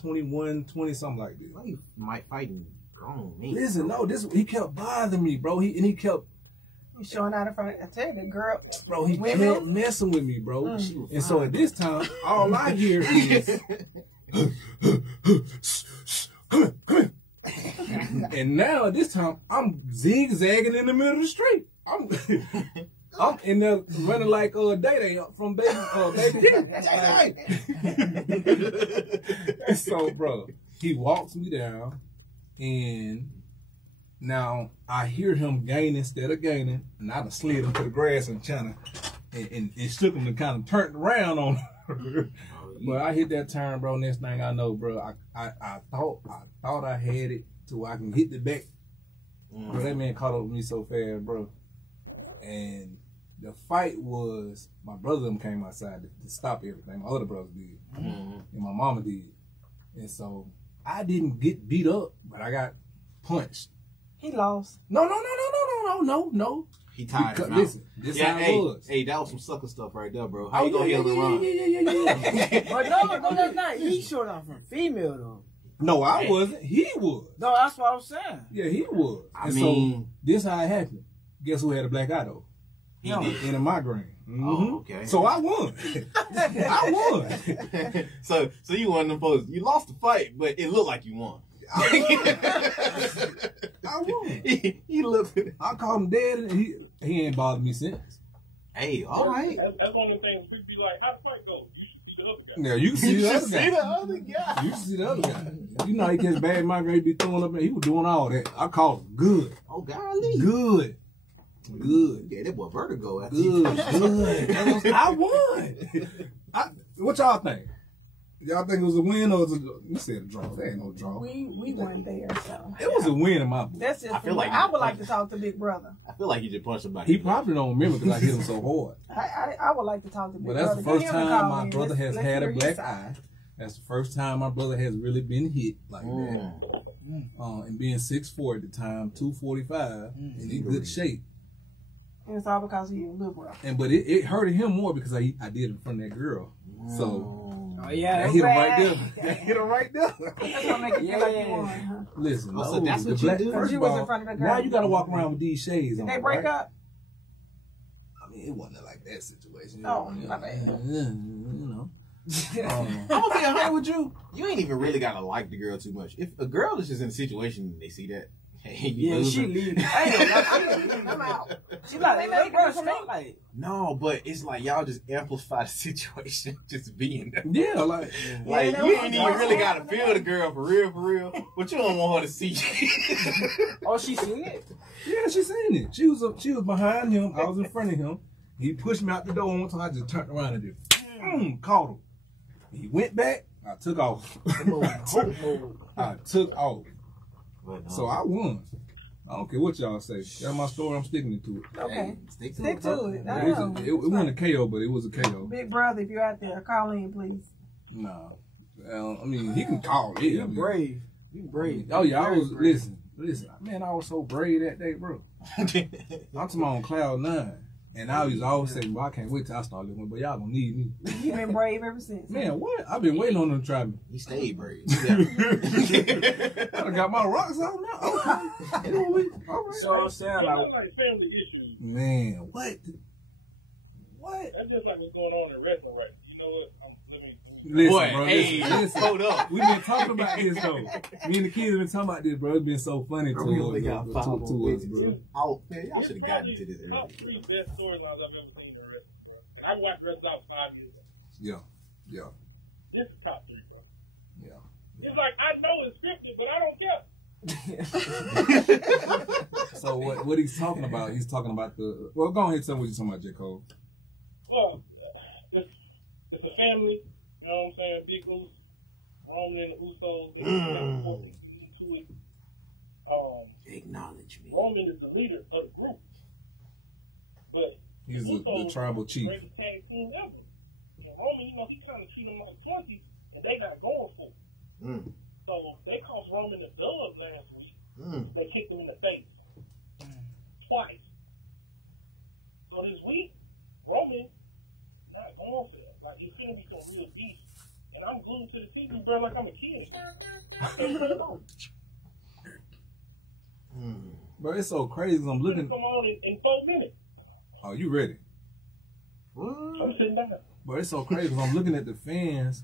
21, 20, something like this. Why you might fighting grown me? Listen, no, he kept bothering me, bro. He kept showing out in front of, I tell you, the girl. Bro, he kept messing with me, bro. And so at this time, all I hear is and now at this time, I'm zigzagging in the middle of the street. I'm in there running like Day from Baby. And so, bro, he walks me down, and now I hear him gain instead of gaining, and I done slid him to the grass and China, and shook him and kind of turned around on him. But I hit that turn, bro. Next thing I know, bro, I thought I had it to where I can hit the back. But that man caught up with me so fast, bro. And the fight was, my brother them came outside to stop everything. My other brothers did, and my mama did. And so I didn't get beat up, but I got punched. He lost. No. He tied him out. Listen, this how it was. Hey, that was some sucker stuff right there, bro. How you gonna heal the run? Yeah. But no, that's not. He showed off from female though. No, I wasn't. He was. No, that's what I was saying. Yeah, he was. I mean, so this how it happened. Guess who had a black eye though? He did. In a migraine. Oh, okay. So I won. I won. So you won the post. You lost the fight, but it looked like you won. I won. He looked. I called him dead, and he ain't bothered me since. Hey, all right. That's one of the things people be like, how the fight go? You should see the other guy. Now you see the other guy. See the other guy. You see the other guy. You know he gets bad migraine, he be throwing up, and he was doing all that. I called him good. Oh, golly. Good. Yeah, that boy vertigo. Good. I won. What y'all think? Y'all think it was a win or was it? You said a draw. There ain't no draw. We weren't there, so It was a win in my book. that's just. I feel like I would like to talk to Big Brother. I feel like he just punched somebody. He probably don't remember because I hit him so hard. I would like to talk to Big But Brother. that's the first Get him to time call my in. brother has Let's had a hear his black side. eye. That's the first time my brother has really been hit like that. And being 6'4" at the time, 245, and in good shape. And it's all because of you, little bro. But it hurted him more because I did it in front of that girl. So Oh yeah, I hit him right there. I hit him right there. That's gonna make it feel like you won, huh? Listen, Oh, no, so that's the what you black, do? first You of was all, in front of the girl. now you got to walk around with these shades Did on. they break right? up? I mean, it wasn't like that situation. Oh, my bad. You know. I'm gonna be honest with you. You ain't even really gotta like the girl too much. If a girl is just in a situation and they see that, hey, you yeah, she losing. leaving. I'm out. She like, They let make girl her straight like. No, but it's like y'all just amplify the situation just being there. Yeah, like Like Yeah, you that ain't was- even really gotta feel the girl for real, but you don't want her to see you. Oh, she seen it. yeah, she seen it. She was behind him. I was in front of him. He pushed me out the door one time. I just turned around and just caught him. He went back. I took off. I took off. So I won. I don't care what y'all say. That's my story. I'm sticking to it. Okay. Stick Stick to it. I It, know. it wasn't a KO, but it was a KO. Big Brother, if you're out there, call in, please. No. Well, I mean, he can call it. You I mean, brave. You brave. Oh, yeah, I Very was, brave. listen. Man, I was so brave that day, bro. I'm talking on cloud 9. And I used to always say, well, I can't wait till I start living, but y'all gonna need me. You've been brave ever since. Man, what? I've been waiting on them to try me. He stayed brave. I done got my rocks out now. Okay. You know what? All right. So I'm saying It's like, not like family issues. Man, what? What? That's just like what's going on in wrestling right now. You know what? Listen, Boy, bro, hey, listen. hold up. We've been talking about this, though. Me and the kids have been talking about this, bro. It's been so funny to We only got us, 5 to more us, bro. Oh, man, y'all should have gotten to this Top earlier. 3 best storylines I've ever seen in wrestling, bro. And I've watched wrestling out 5 years ago. Yeah. This is top 3, bro. Yeah. It's like, I know it's scripted, but I don't care. So what he's talking about? He's talking about the. Well, go ahead and tell me what you're talking about, J. Cole. Well, it's a family. You know what I'm saying? Big Goose, Roman and the Usos. Acknowledge me. Roman is the leader of the group, but He's the tribal chief. Greatest tag team ever. And Roman, you know, he's trying to treat them like 20, and they not going for it. So they cost Roman the dub last week. They kicked him in the face twice. So this week, Roman not going for that. Like, it's gonna be some real beef. And I'm glued to the TV, bro, like I'm a kid. Bro, it's so crazy. I'm looking. Come on in 4 minutes. Oh, you ready? I'm sitting down. But it's so crazy. I'm looking at the fans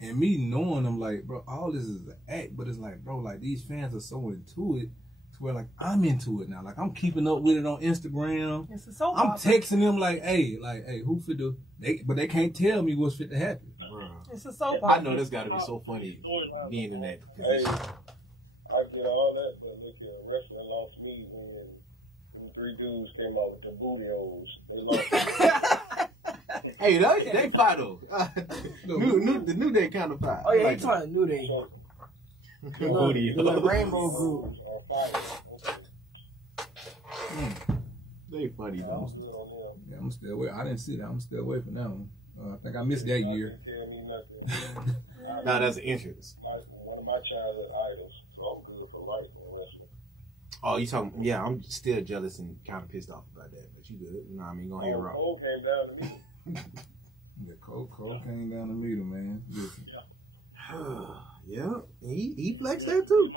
and me knowing them, like, bro, all this is an act. But it's like, bro, like, these fans are so into it to where, like, I'm into it now. Like, I'm keeping up with it on Instagram. It's a soap I'm opera. texting them like, hey, who fit the? But they can't tell me what's fit to happen. It's a soap I opera. know that's got to be so funny being in that Hey, position. I get all that, but look at wrestling lost me when 3 dudes came out with their booty holes. They lost. Hey, they fight though. The New Day kind of fight. Oh yeah, Like he talking New Day. booty The holes. Rainbow Group. They funny though. Yeah, I'm still away. I didn't see that. I'm still away from that one. I think I missed that year. Now that's an entrance. Like one of my childhood idols, so I'm good for life in wrestling. Oh, you talking? Yeah, I'm still jealous and kind of pissed off about that. But you good? You know what I mean? Gonna hear Raw. Cole came down to me. Yeah, Cole came down to meet him, man. Listen. Yeah, he flexed that too.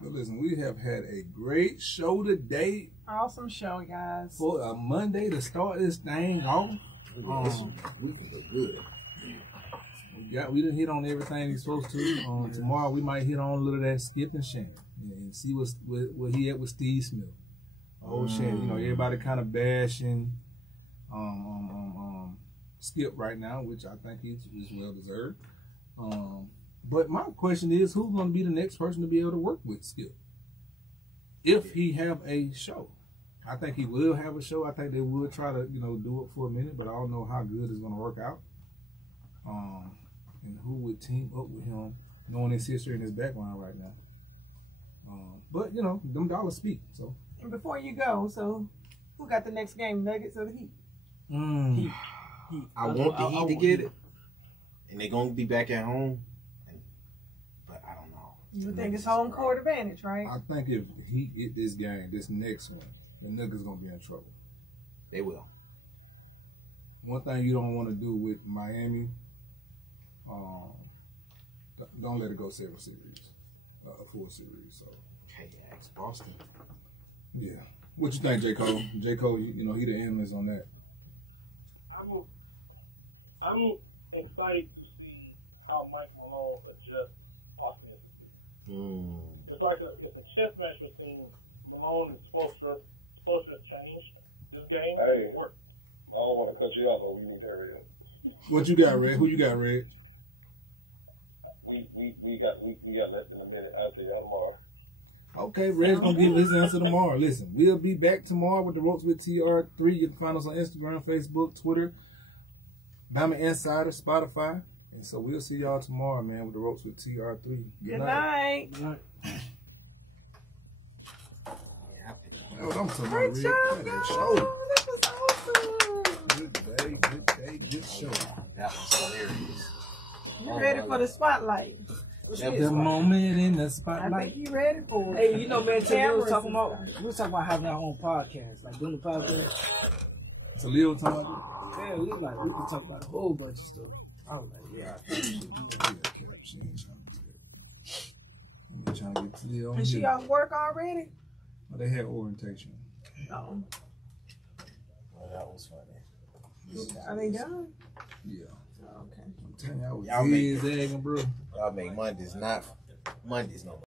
But listen, we have had a great show today Awesome show, guys. for a Monday to start this thing off. We can look good. We didn't hit on everything he's supposed to. Tomorrow we might hit on a little of that Skip and Shannon and see where he at with Steve Smith. Shannon, you know, everybody kind of bashing Skip right now, which I think he's well deserved. But my question is, who's going to be the next person to be able to work with Skip if he have a show? I think he will have a show. I think they will try to, you know, do it for a minute, but I don't know how good it's going to work out. And who would team up with him, knowing his history and his background right now. But, you know, them dollars speak. So. And before you go, so who got the next game, Nuggets or the Heat? Heat. I want the Heat to get it, and they're gonna be back at home. But I don't know. You think it's home court advantage, right? I think if he get this game, this next one, the Nuggets gonna be in trouble. They will. One thing you don't want to do with Miami, don't let it go 7 series, a full series. So. KX Boston. Yeah. What you think, J. Cole? J. Cole, you know, he the analyst on that. I'm excited to see how Mike Malone adjusts offensively. It's like it's a chess match between Malone and Spoelstra. Spoelstra changed this game. Hey, work. I don't want to cut you off, but we need that real. What you got, Red? Who you got, Red? We got less than a minute. I'll tell you tomorrow. Okay, Red's gonna give his answer tomorrow. Listen, we'll be back tomorrow with the Ropes with TR3. You can find us on Instagram, Facebook, Twitter, Bama Insider, Spotify. And so we'll see y'all tomorrow, man, with the Ropes with TR3. Good night. Good night. That's what I'm talking about, Great Red. job, That guys. show. That was awesome. Good day, good show. That was hilarious. You ready for the spotlight? The moment in the I spotlight. think you ready for it. Hey, you know, man, today we was Cameras talking about having our own podcast, like doing the podcast. So Leo talking about Man, we could talk about a whole bunch of stuff. I was like, yeah, I think we should do that. I'm trying to get to Leo. Is she off work already? Well, they had orientation. No. Well, that was funny. Are they done? Yeah. Okay. I'm telling you, I was Y'all make- zigzagging, bro. Y'all make Mondays no